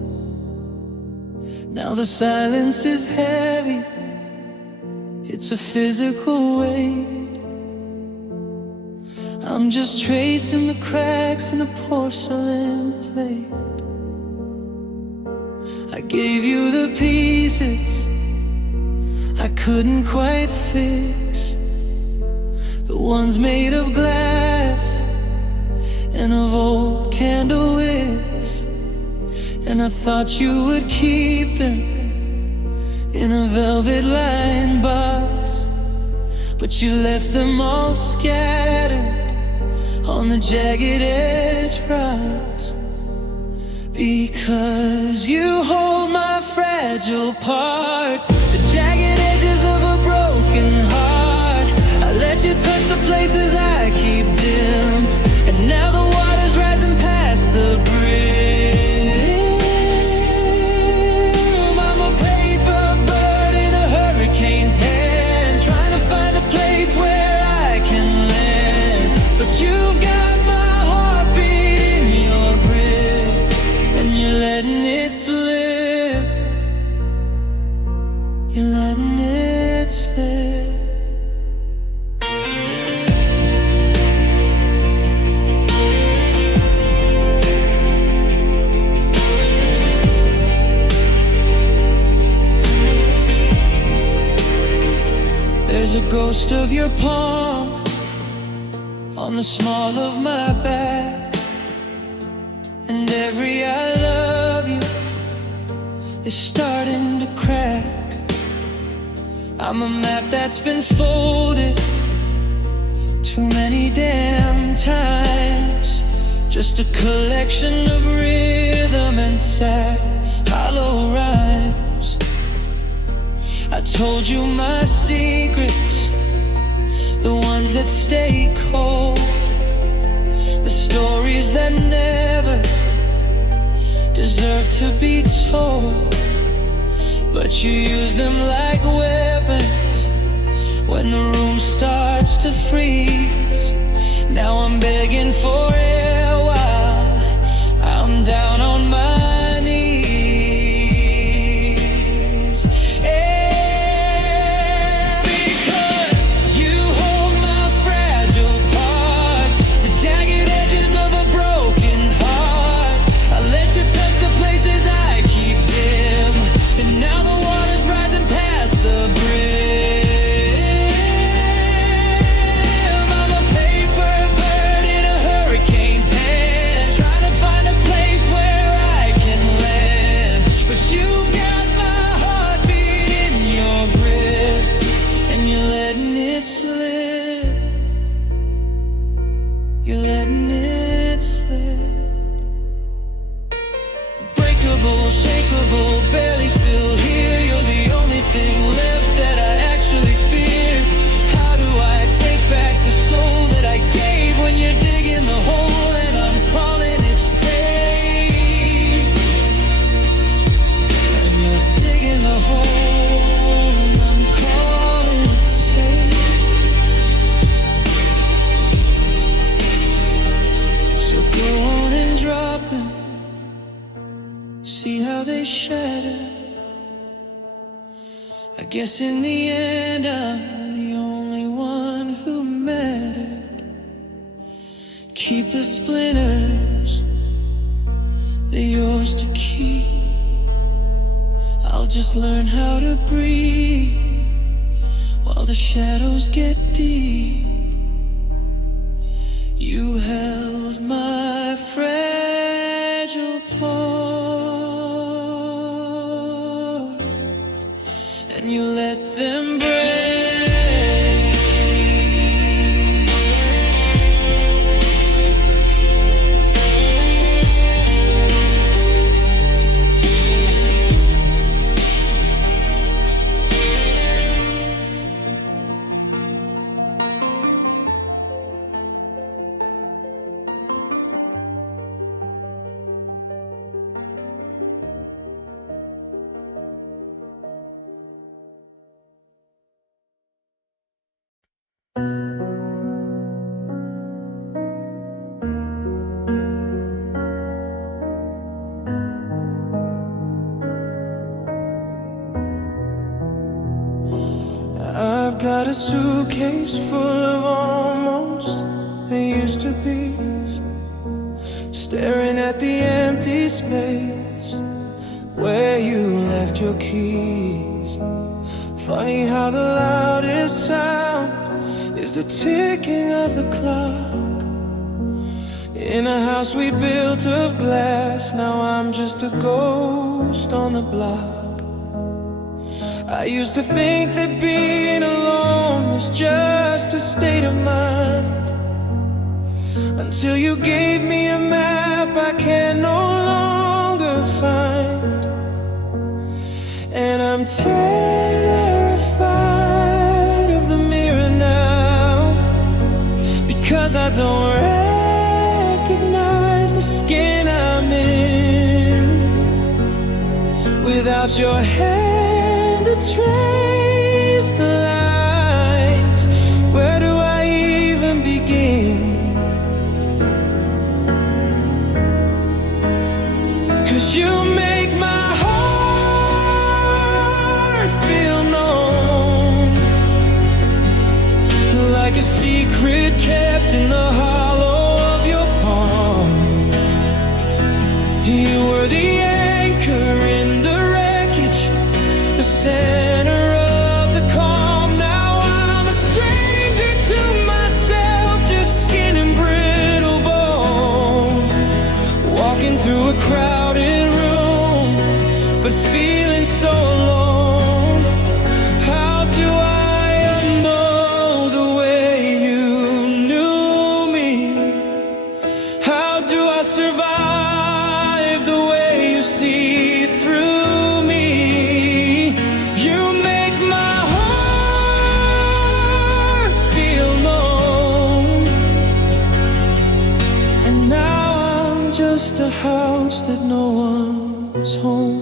Now the silence is heavy, it's a physical weight. I'm just tracing the cracks in a porcelain plate. I gave you the pieces I couldn't quite fix, the ones made of glass and of old candle wicks. And I thought you would keep them in a velvet-lined box, but you left them all scattered on the jagged edge rocks. Because you hold my fragile parts, the jagged edges of a broken heart. I let you touch the places I keep dim, and now the water's rising past the brim. I'm a paper bird in a hurricane's hand, trying to find a place where I can land. But you've got my heartbeat in your grip, and you're letting it slip. You're letting it slip. There's a ghost of your palm on the small of my back, and every I love you is starting to crack. I'm a map that's been folded too many damn times, just a collection of rhythm and sad hollow rhymes. I told you my secrets, the ones that stay cold, the stories that never deserve to be told. But you use them like weapons when the room starts to freeze. Now I'm begging for air while I'm down on my knees. And because you hold my fragile parts, the jagged edges of a broken heart, I let you touch the places I keep dim, and now the water's rising past the brim. I'm a paper bird in a hurricane's hand, trying to find a place where I can land. But you've got my heartbeat in your grip, and you're letting it slip. You're letting it slip. Breakable, shakeable, barely still here. You're the only thing left that I actually fear. How do I take back the soul that I gave when you're digging the hole and I'm crawling it safe? And you're digging the hole and I'm crawling it safe. So go on and drop them, see how they shatter. I guess in the end I'm the only one who mattered. Keep the splinters, they're yours to keep. I'll just learn how to breathe while the shadows get deep. You held my fragile parts, and you let them break. got a suitcase full of almost they used to be, staring at the empty space where you left your keys. Funny how the loudest sound is the ticking of the clock in a house we built of glass. Now I'm just a ghost on the block. I used to think that being alone was just a state of mind, until you gave me a map I can no longer find. And I'm terrified of the mirror now, because I don't recognize the skin I'm in. Without your hand to trace the lines, where do I even begin? 'Cause you make my heart feel known, like a secret kept in the hollow of your palm. You were the anchor in the wreckage, the center of the calm. Now I'm a stranger to myself, just skin and brittle bone, walking through a crowded room, but feeling so alone. How do I unknow the way you knew me? How do I survive the way you see through me? You make my heart feel known, and now I'm just a house that no one's home.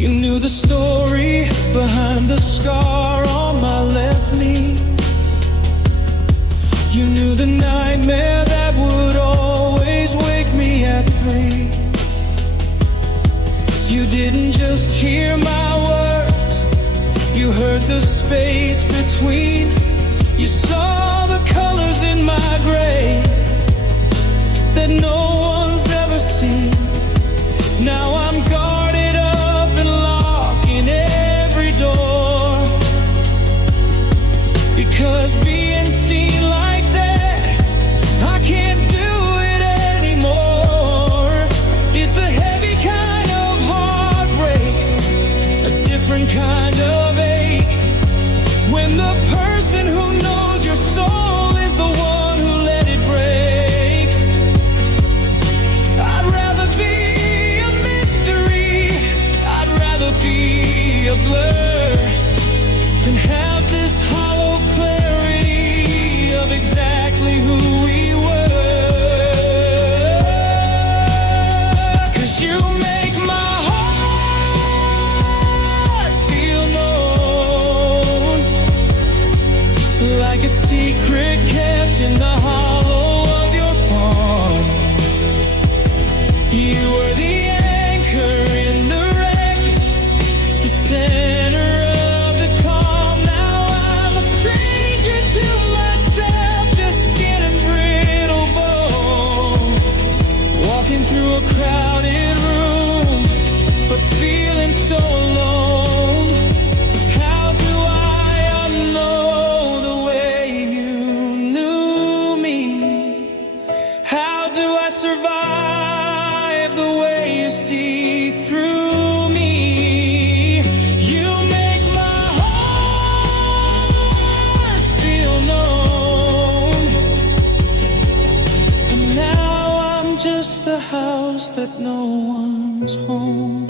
You knew the story behind the scar on my left knee. You knew the nightmare that would always wake me at 3. You didn't just hear my words, you heard the space between. You saw the colors in my gray that no one's ever seen. Now I'm guarded up and locking every door, because being seen like that, I can't do it anymore. It's a heavy kind of heartbreak, a different kind of ache, when the person who knows your soul is the one who let it break. I'd rather be a mystery, I'd rather be a blur, than have this hollow clarity of exactly who we were. 'Cause you make my heart feel known, like a secret kept in the hollow of your palm. You were the anchor in the wreckage, the center of the calm. Now I'm a stranger to myself, just skin and brittle bone, walking through a crowded room, but feeling so alone. How do I unknow the way you knew me? How do I survive the way you see through me? You make my heart feel known, and now I'm just a house that no one's home.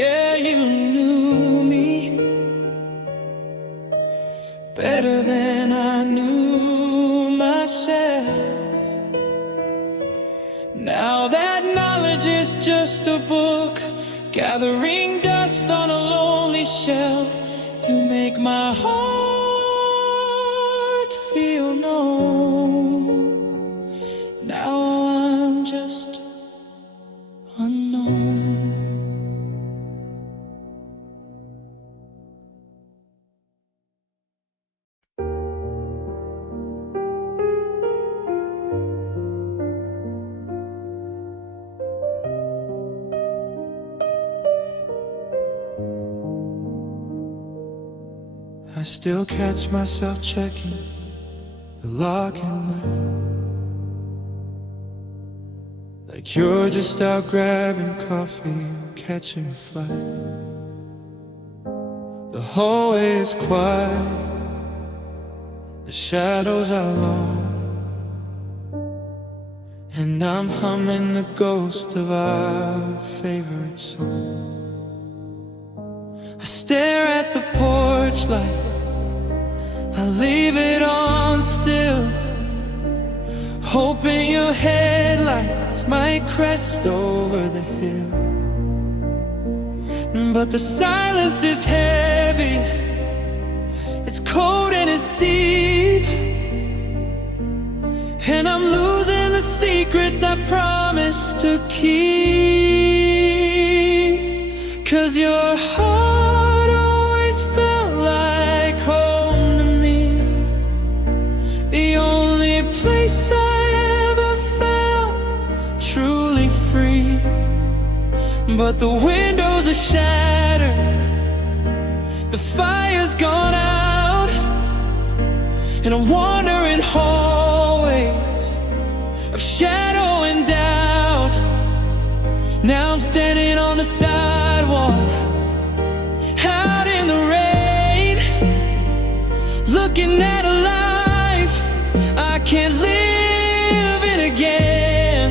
Yeah, you knew me better than I knew myself. Now that knowledge is just a book, gathering dust on a lonely shelf. You make my heart feel known. Now I'm just unknown. I still catch myself checking the lock at night, like you're just out grabbing coffee or catching a flight. The hallway is quiet, the shadows are long, and I'm humming the ghost of our favorite song. I stare at the porch light, I leave it on still, hoping your headlights might crest over the hill. But the silence is heavy, it's cold and it's deep, and I'm losing the secrets I promised to keep. 'Cause your heart always felt like home to me, the only place I ever felt truly free. But the windows are shattered, the fire's gone out, and I'm wandering hallways of shadow and doubt. Now I'm standing on the sidewalk, out in the rain, looking at a life I can't live it again.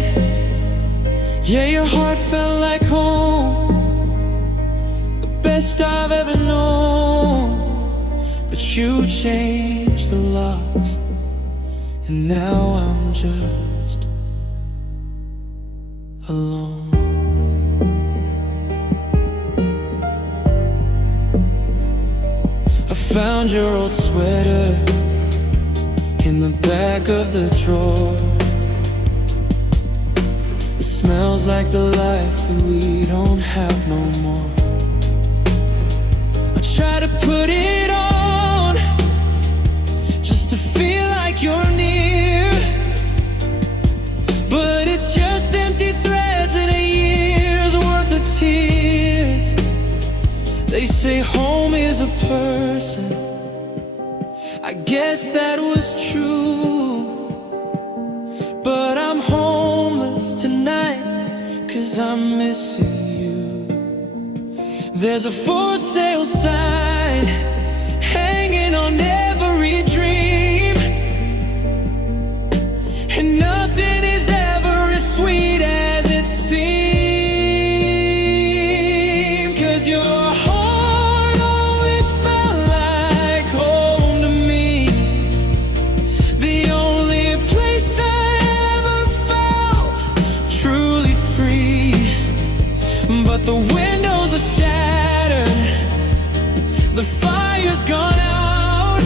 Yeah, your heart felt like home, the best I've ever known. But you changed the locks, and now I'm just alone. I found your old sweater in the back of the drawer. It smells like the life that we don't have no more. I try to put it on just to feel like you're near, but it's just empty threads and a year's worth of tears. They say home is a person, I guess that was true, but I'm homeless tonight 'cause I'm missing you. There's a for sale sign hanging on every dream, and nothing is ever as sweet as it seems. 'Cause your heart always felt like home to me, the only place I ever felt truly free. But the windows are shattered, the fire's gone out,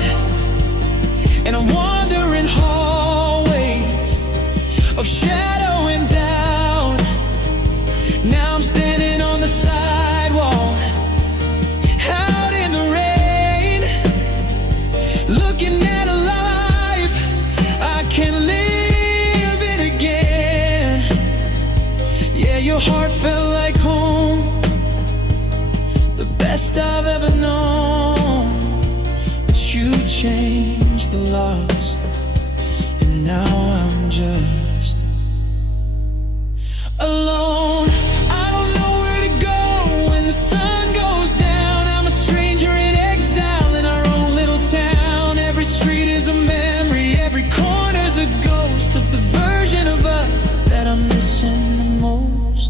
and I'm wandering hallways of shadow and doubt. Now I'm standing on the sidewalk, out in the rain, looking at a life I can't live it again. Yeah, your heart felt like home, the best I've ever known. But you changed the locks, and now I'm just alone. I don't know where to go when the sun goes down. I'm a stranger in exile in our own little town. Every street is a memory, every corner's a ghost of the version of us that I'm missing the most.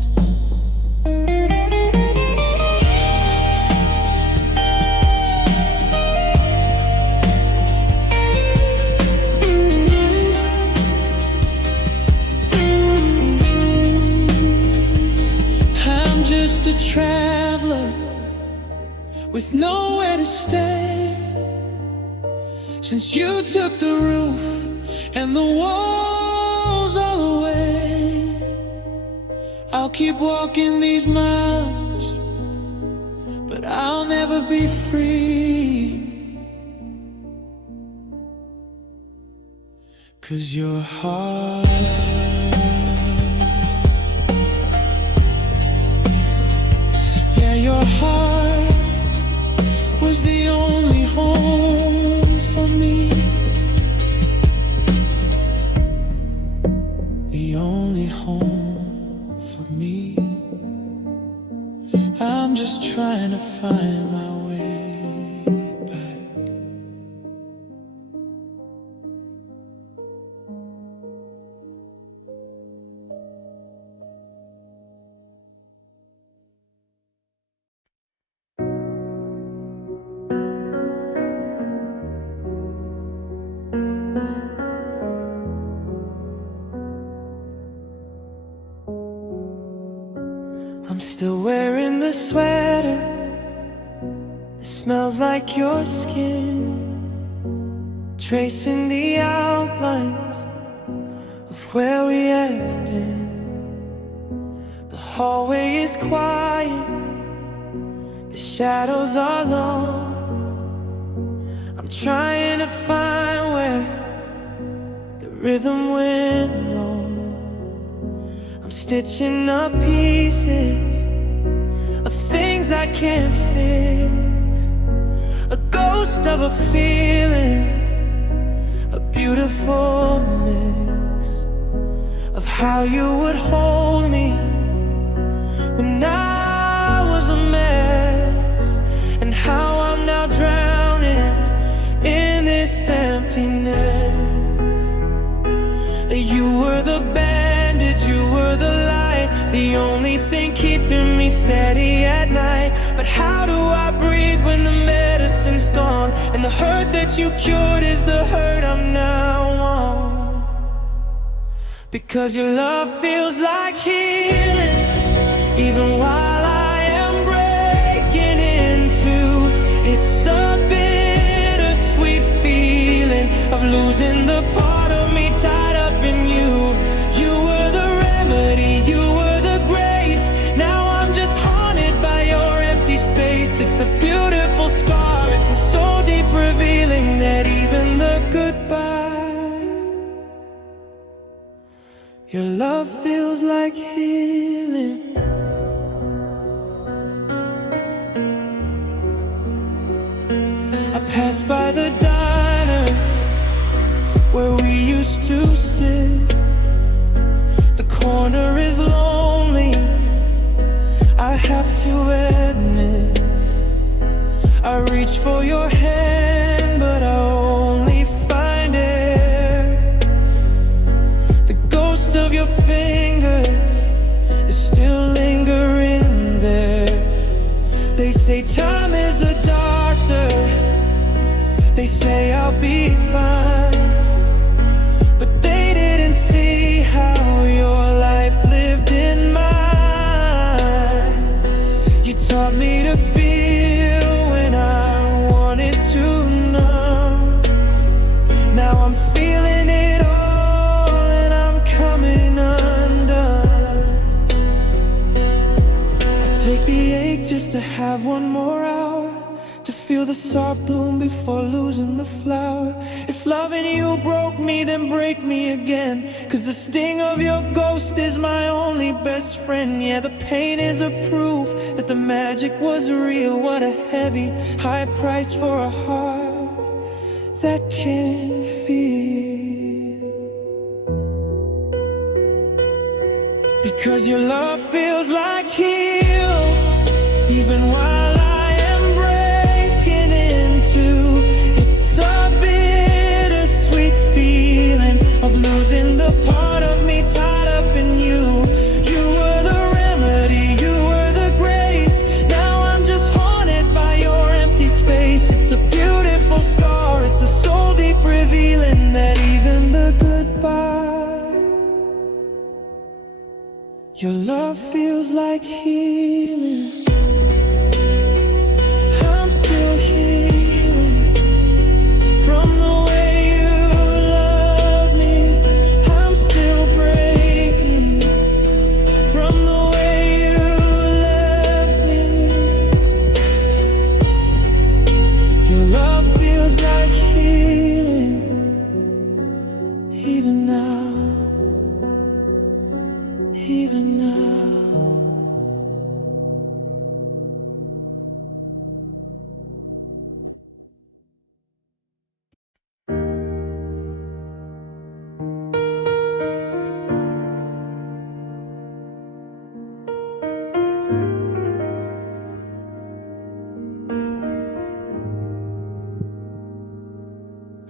Just a traveler with nowhere to stay. Since you took the roof and the walls all away, I'll keep walking these miles, but I'll never be free. 'Cause your heart, your heart was the only home the only home for me. I'm just trying to find my way back. I'm still wearing the sweater. It smells like your skin, tracing the outlines of where we have been. The hallway is quiet, the shadows are long. I'm trying to find where the rhythm went wrong. I'm stitching up pieces of things I can't fix, a ghost of a feeling, a beautiful mix of how you would hold me when I was a mess, and how I'm now drowning in this emptiness. You were the bandage, you were the light, the only thing keeping me steady at night. But how do I breathe when the medicine's gone, and the hurt that you cured is the hurt I'm now on? Because your love feels like healing, even while I am breaking in two. It's a bittersweet feeling of losing the part of me tied up in you. You were the remedy, you were the grace. Now I'm just haunted by your empty space. It's a beautiful scar, it's a soul deep revealing that even the goodbye, your love feels like healing. I passed by the diner where we used to sit. The corner is lonely, I have to admit. I reach for your hand, but I only find air. The ghost of your fingers is still lingering there. They say time is a doctor, they say I'll be fine, but they didn't see how your life lived in mine. You taught me to feel when I wanted to numb. Now I'm feeling it all and I'm coming undone. I take the ache just to have one more hour, to feel the soft bloom before losing the flower. If loving you broke me, then break me again, 'cause the sting of your ghost is my only best friend. Yeah, the pain is a proof that the magic was real. What a heavy, high price for a heart that can feel. Because your love feels like heal, even while I am breaking into. It's a bittersweet feeling of losing the part of me tied up in you. You were the remedy, you were the grace. Now I'm just haunted by your empty space. It's a beautiful scar, it's a soul deep revealing that even the goodbye, your love feels like healing. I'm still healing from the way you love me. I'm still breaking from the way you left me. Your love feels like healing, even now, even now.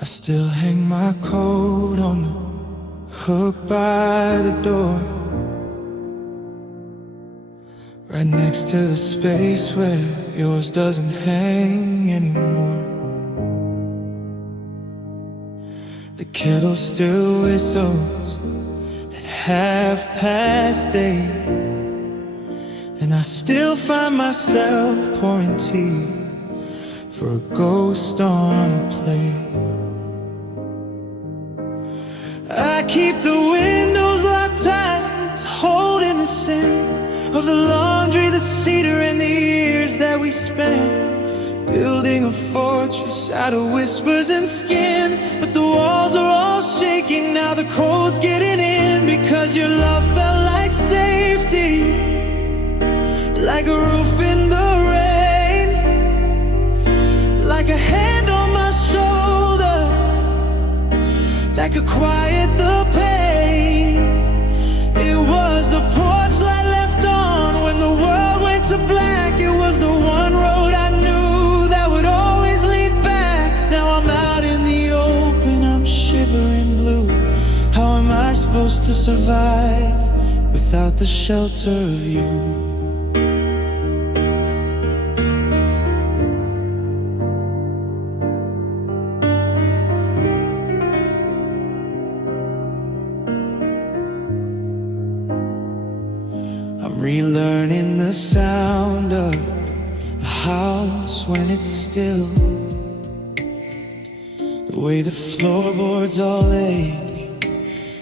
I still hang my coat on the hook by the door, right next to the space where yours doesn't hang anymore. The kettle still whistles at 8:30, and I still find myself pouring tea for a ghost on a plate. I keep the windows locked tight to hold in the scent of the laundry, the cedar, and the years that we spent building a fortress out of whispers and skin. But the walls are all shaking now, the cold's getting in, because your love felt like safety, like a roof in the rain, like a hand on my shoulder that could quiet the pain. It was the porch light left on when the world went to black. It was the one road I knew that would always lead back. Now I'm out in the open, I'm shivering blue. How am I supposed to survive without the shelter of you? I'm relearning the sound of a house when it's still, the way the floorboards all ache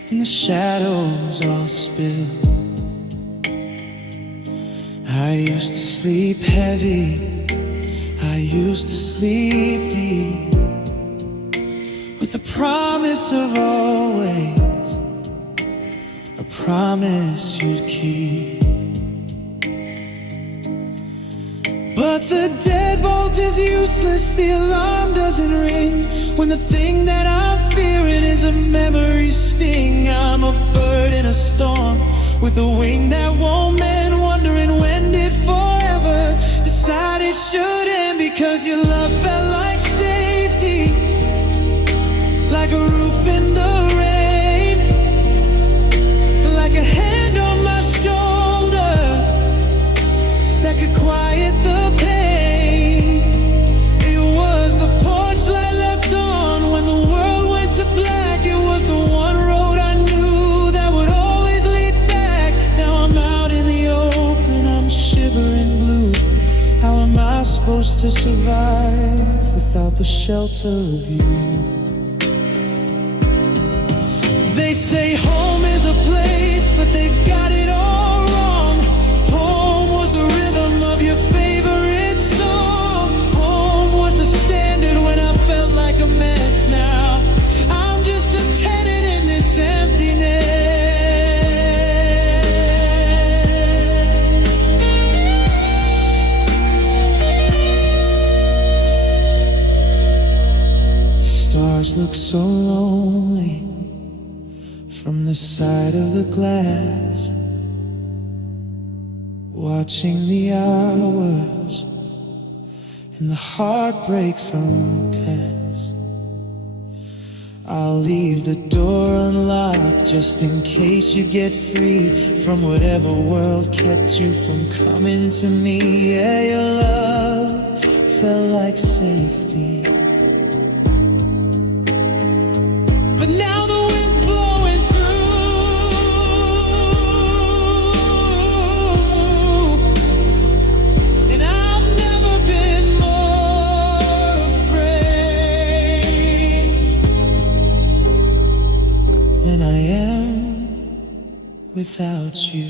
and the shadows all spill. I used to sleep heavy, I used to sleep deep, with the promise of always, a promise you'd keep. But the deadbolt is useless, the alarm doesn't ring, when the thing that I'm fearing is a memory sting. I'm a bird in a storm with a wing that won't mend, wondering when did forever decide it should end. Because your love felt like safety, like a roof in the rain, like a hand on my shoulder that could quiet the pain. It was the porch light left on when the world went to black. It was the one road I knew that would always lead back. Now I'm out in the open, I'm shivering blue. How am I supposed to survive without the shelter of you? They say home is a place, but they've got it all wrong. Home was the rhythm of your favorite song. Home was the standard when I felt like a mess. Now I'm just a tenant in this emptiness. Stars look so lonely from the side of the glass, watching the hours and the heartbreak from cast. I'll leave the door unlocked just in case you get free from whatever world kept you from coming to me. Yeah, your love felt like safety, but now the wind's blowing through, and I've never been more afraid than I am without you.